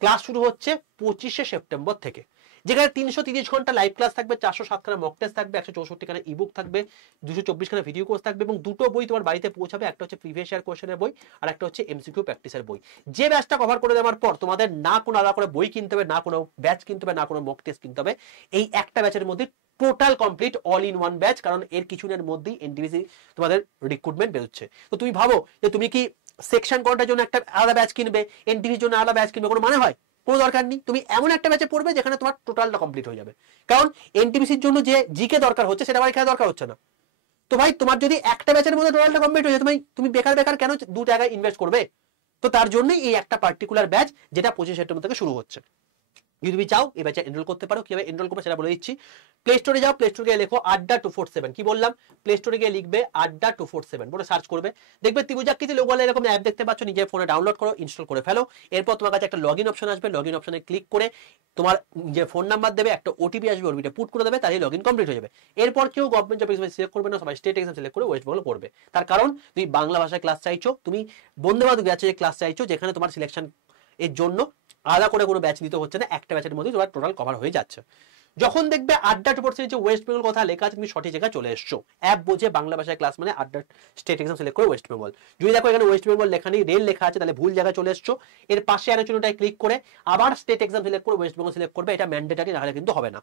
ক্লাস শুরু হচ্ছে 25শে সেপ্টেম্বর থেকে, যেখানে 330 ঘন্টা লাইভ ক্লাস থাকবে, 407 খানা মক টেস্ট থাকবে, 164 খানা ইবুক থাকবে, 224 খানা ভিডিও কোর্স থাকবে, এবং দুটো বই তোমার বাড়িতে পৌঁছাবে। একটা হচ্ছে প্রিভিয়াস ইয়ার কোশ্চেনের বই, আর একটা হচ্ছে এমসিকিউ প্র্যাকটিসের বই। যে ব্যাচটা কভার করে দেওয়ার পর তোমাদের না কোনো আলাদা করে বই কিনতে হবে, না কোনো ব্যাচ কিনতে হবে, না কোনো মক টেস্ট কিনতে হবে। এই একটা ব্যাচের মধ্যে total complete all in one batch, কারণ এর কিছুদিনের মধ্যেই এনটিপিসি তোমাদের রিক্রুটমেন্ট বেরোচ্ছে। তো তুমি ভাবো যে তুমি কি সেকশন কোনটার জন্য একটা আলাদা ব্যাচ কিনবে, এনটিপিসির জন্য আলাদা ব্যাচ কিনবে, কোনো মানে হয়? কোনো দরকার নেই। তুমি এমন একটা ব্যাচে পড়বে যেখানে তোমার টোটালটা কমপ্লিট হয়ে যাবে। কারণ এনটিপিসির জন্য যে জিকে দরকার হচ্ছে সেটা আমার এখানে দরকার হচ্ছে না। তো ভাই তোমার যদি একটা ব্যাচের মধ্যে টোটালটা কমপ্লিট হয়ে যায়, তুমি বেকার বেকার কেন দু জায়গায় ইনভেস্ট করবে? তো তার জন্যই এই একটা পার্টিকুলার ব্যাচ, যেটা 25 সেপ্টেম্বর থেকে শুরু হচ্ছে। যদি তুমি চাও এই ব্যাচে এনরোল করতে পারো। কিভাবে এনরোল করবে সেটা বলে দিচ্ছি। প্লে স্টোরে যাও, প্লে স্টোরে গিয়ে লেখো আড্ডা 247। কি বললাম? প্লে স্টোরে গিয়ে লিখবে আড্ডা 247 বলে সার্চ করবে, দেখবে ত্রিভুজাকৃতি লোগো ওয়ালা এরকম অ্যাপ দেখতে পাচ্ছ, নিজের ফোনে ডাউনলোড করো, ইনস্টল করে ফেলো। এরপর তোমার কাছে একটা লগইন অপশন আসবে, লগইন অপশনে ক্লিক করে তোমার যে ফোন নাম্বার দেবে, একটা ওটিপি আসবে, ওটিপিটা পুট করে দেবে, তাহলে লগইন কমপ্লিট হয়ে যাবে। এরপর কেউ গভর্নমেন্ট জব এক্সাম সিলেক্ট করবে না, সবাই স্টেট এক্সাম সিলেক্ট করে ওয়েস্ট বেঙ্গল পড়বে। তার কারণ তুমি বাংলা ভাষায় ক্লাস চাইছো, তুমি বন্দে ভারত ব্যাচে ক্লাস চাইছো, যেখানে তোমার সিলেকশন এর জন্য আলাদা করে কোনো ব্যাচ নিতে হচ্ছে না, একটা ব্যাচের মধ্যে তোমার টোটাল কভার হয়ে যাচ্ছে। যখন দেখবে আড্ডা 247 যে ওয়েস্ট বেঙ্গল কথা লেখা আছে, তুমি সঠিক জায়গায় চলে এসছো। অ্যাপ বোঝে বাংলা ভাষায় ক্লাস মানে আড্ডা স্টেট এক্সাম সিলেক্ট করে ওয়েস্ট বেঙ্গল। যদি দেখো এখানে ওয়েস্ট বেঙ্গল লেখা নেই, রেল লেখা আছে, তাহলে ভুল জায়গায় চলে এসছো। এর পাশে আলোচনাটায় ক্লিক করে আবার স্টেট এক্সাম সিলেক্ট করে ওয়েস্ট বেঙ্গল সিলেক্ট করবে, এটা ম্যান্ডেটারি, নাহলে কিন্তু হবে না।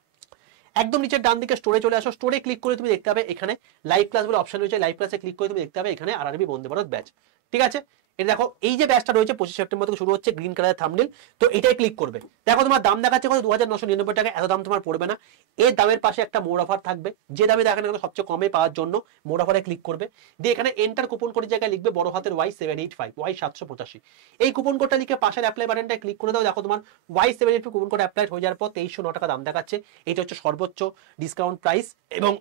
একদম নিচের ডান দিকে স্টোরে চলে আসো, স্টোরে ক্লিক করে তুমি দেখতে হবে এখানে লাইভ ক্লাস বলে অপশন রয়েছে, লাইভ ক্লাসে ক্লিক করে তুমি দেখতে হবে এখানে আরআরবি বন্দে ভারত ব্যাচ। ঠিক আছে, এটা দেখো এই যে ব্যাচটা রয়েছে 25 সেপ্টেম্বর থেকে শুরু হচ্ছে, গ্রিন কালারের থাম্বনেল, তো এটাই ক্লিক করবে। দেখো তোমার দাম দেখাচ্ছে কত, 2999 টাকা। এত দাম তোমার পড়বে না। এর দামের পাশে একটা মোর অফার থাকবে, যে দামে দেখেন সবচেয়ে কমে পাওয়ার জন্য মোর অফারে ক্লিক করবে, দিয়ে এখানে এন্টার কুপন কোড জায়গায় লিখবে বড় হাতের Y785 Y785। এই কুপন কোডটা লিখে পাশের অ্যাপ্লাই বাটনটায় ক্লিক করে দাও। দেখো তোমার Y785 কুপন কোড অ্যাপ্লাই হয়ে যাওয়ার পর 2309 টাকা দাম দেখাচ্ছে। এটা হচ্ছে সর্বোচ্চ ডিসকাউন্ট প্রাইস, এবং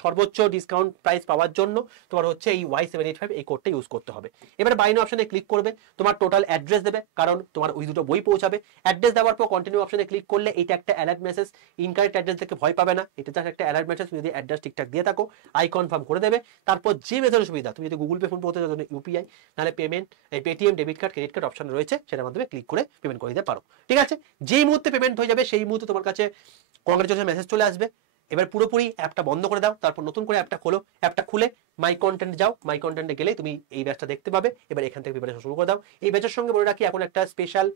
সর্বোচ্চ ডিসকাউন্ট প্রাইস পাওয়ার জন্য তোমার হচ্ছে এই Y785 এই কোডটা ইউজ করতে হবে। এবার বাই নাও অপশনে ক্লিক করবে, তোমার টোটাল অ্যাড্রেস দেবে, কারণ তোমার ওই দুটো বই পৌঁছাবে। অ্যাড্রেস দেওয়ার পর কন্টিনিউ অপশনে ক্লিক করলে এটা একটা অ্যালার্ট মেসেজ, ইনকারেক্ট অ্যাড্রেস থেকে ভয় পাবে না, এটা জাস্ট একটা অ্যালার্ট মেসেজ। তুমি যদি অ্যাড্রেস ঠিকঠাক দিয়ে থাকো আই কনফার্ম করে দেবে। তারপর যে মেথডের সুবিধা, তুমি যদি গুগল পে, ফোন পে হতে জন্য ইউপিআই, নাহলে পেমেন্ট এই Paytm, debit card, credit card option রয়েছে, সেটার মাধ্যমে ক্লিক করে পেমেন্ট করে দিতে পারো। ঠিক আছে, যেই মুহূর্তে পেমেন্ট হয়ে যাবে সেই মুহূর্তে তোমার কাছে কংগ্রেচুলেশন মেসেজ চলে আসবে। এবার পুরোপুরি অ্যাপটা বন্ধ করে দাও, তারপর নতুন করে অ্যাপটা খোলো, অ্যাপটা খুলে মাই কন্টেন্ট যাও, মাই কন্টেন্টে গেলে তুমি এই ব্যাচটা দেখতে পাবে। এবার এখান থেকে প্রিপারেশন শুরু করে দাও। এই ব্যাচের সঙ্গে বলে রাখি, এখন একটা স্পেশাল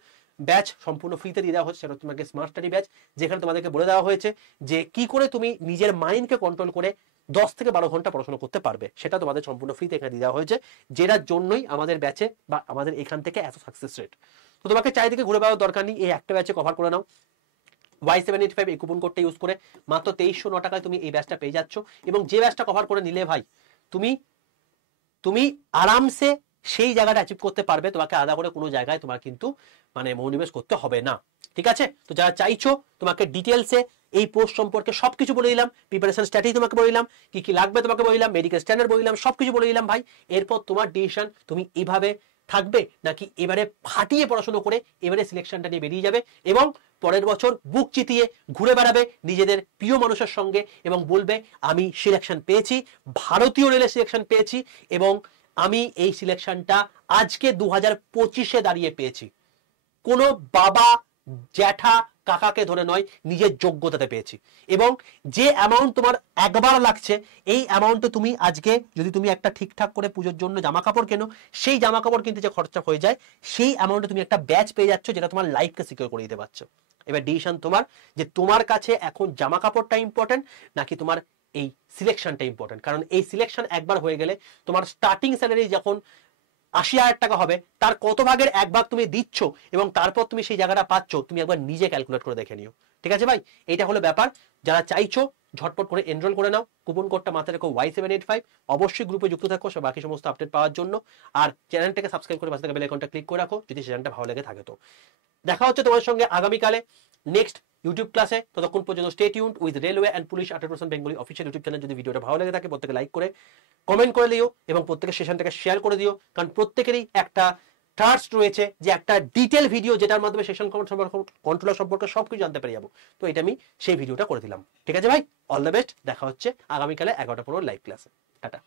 ব্যাচ সম্পূর্ণ ফ্রিতে দিয়ে দেওয়া হচ্ছে, সেটা তোমাকে স্মার্ট স্টাডি ব্যাচ, যেখানে তোমাদেরকে বলে দেওয়া হয়েছে যে কি করে তুমি নিজের মাইন্ডকে কন্ট্রোল করে 10 থেকে 12 ঘন্টা পড়াশোনা করতে পারবে। সেটা তোমাদের সম্পূর্ণ ফ্রিতে এখানে দিয়ে দেওয়া হয়েছে, যেটার জন্যই আমাদের ব্যাচে বা আমাদের এখান থেকে এত সাকসেস রেট। তো তোমাকে চারিদিকে ঘুরে বেড়ানোর দরকার নেই, এই একটা ব্যাচে কভার করে নাও। Y785 এই কুপন কোডটা ইউজ করে মাত্র 2309 টাকায় তুমি এই ব্যাচটা পেয়ে যাচ্ছ। এবং যে ব্যাচটা কভার করে নিলে ভাই তুমি আরামসে সেই জায়গাটা অ্যাচিভ করতে পারবে, তোমাকে আলাদা করে কোনো জায়গায় তোমার কিন্তু মানে মনোনিবেশ করতে হবে না। ঠিক আছে, তো যারা চাইছো তোমাকে ডিটেলসে এই পোস্ট সম্পর্কে সবকিছু বলে দিলাম, প্রিপারেশন স্ট্র্যাটেজি তোমাকে বলে দিলাম, কি কি লাগবে তোমাকে বলে দিলাম, মেডিকেল স্ট্যান্ডার্ড বলে দিলাম, সবকিছু বলে দিলাম ভাই। এরপর তোমার ডিসিশন, তুমি এইভাবে থাকবে নাকি এবারে ফাটিয়ে পড়াশোনা করে এবারে সিলেকশনটা নিয়ে বেরিয়ে যাবে এবং পরের বছর বুক চিতিয়ে ঘুরে বেড়াবে নিজেদের প্রিয় মানুষের সঙ্গে এবং বলবে আমি সিলেকশন পেয়েছি, ভারতীয় রেলে সিলেকশন পেয়েছি এবং আমি এই সিলেকশনটা আজকে 2025-এ দাঁড়িয়ে পেয়েছি। কোনো বাবা, জ্যাঠা, কাকাকে ধরে নয়, নিজের যোগ্যতাতে পেয়েছি। এবং যে অ্যামাউন্ট তোমার একবার লাগছে, এই অ্যামাউন্টে তুমি আজকে যদি তুমি একটা ঠিকঠাক করে পুজোর জন্য জামা কাপড় কেনো, সেই জামা কাপড় কিনতে যে খরচা হয়ে যায়, সেই অ্যামাউন্টে তুমি একটা ব্যাচ পেয়ে যাচ্ছ, যেটা তোমার লাইফকে সিকিউর করে দিতে পারছো। এবার ডিসিশন তোমার, যে তোমার কাছে এখন জামা কাপড়টা ইম্পর্টেন্ট নাকি তোমার এই সিলেকশনটা ইম্পর্টেন্ট। কারণ এই সিলেকশন একবার হয়ে গেলে তোমার স্টার্টিং স্যালারি যখন 80,000 টাকা হবে, তার কত ভাগের 1 ভাগ তুমি দিচ্ছ এবং তারপর তুমি সেই জায়গাটা পাচ্ছ, তুমি একবার নিজে ক্যালকুলেট করে দেখে নিও। ঠিক আছে ভাই, এটা হলো ব্যাপার। যারা চাইছো ঝটপট করে এনরোল করে নাও, কুপন কোডটা মাথায় রেখো Y785। অবশ্যই গ্রুপে যুক্ত থাকো বাকি সমস্ত আপডেট পাওয়ার জন্য। আর চ্যানেলটাকে সাবস্ক্রাইব করে পাশে থাকা বেল আইকনটা ক্লিক করে রাখো যদি চ্যানেলটা ভালো লেগে থাকে। তো দেখা হচ্ছে তোমাদের সঙ্গে আগামীকালে নেক্সট ইউটিউব ক্লাসে। ততক্ষণ পর্যন্ত stay tuned with railway and police 100% Bengali official YouTube channel. যদি ভিডিওটা ভালো লেগে থাকে প্রত্যেকে লাইক করে কমেন্ট করে দিও এবং প্রত্যেকের সেশনটাকে শেয়ার করে দিও, কারণ প্রত্যেকেরই একটা ট্রাস্ট রয়েছে যে একটা ডিটেল ভিডিও যেটার মাধ্যমে সেশন কন্ট্রোলার সম্পর্কে সবকিছু জানতে পেরে যাবো। তো এটা আমি সেই ভিডিওটা করে দিলাম। ঠিক আছে ভাই, অল দ্য বেস্ট। দেখা হচ্ছে আগামীকালে 11:15 লাইভ ক্লাসে। টাটা।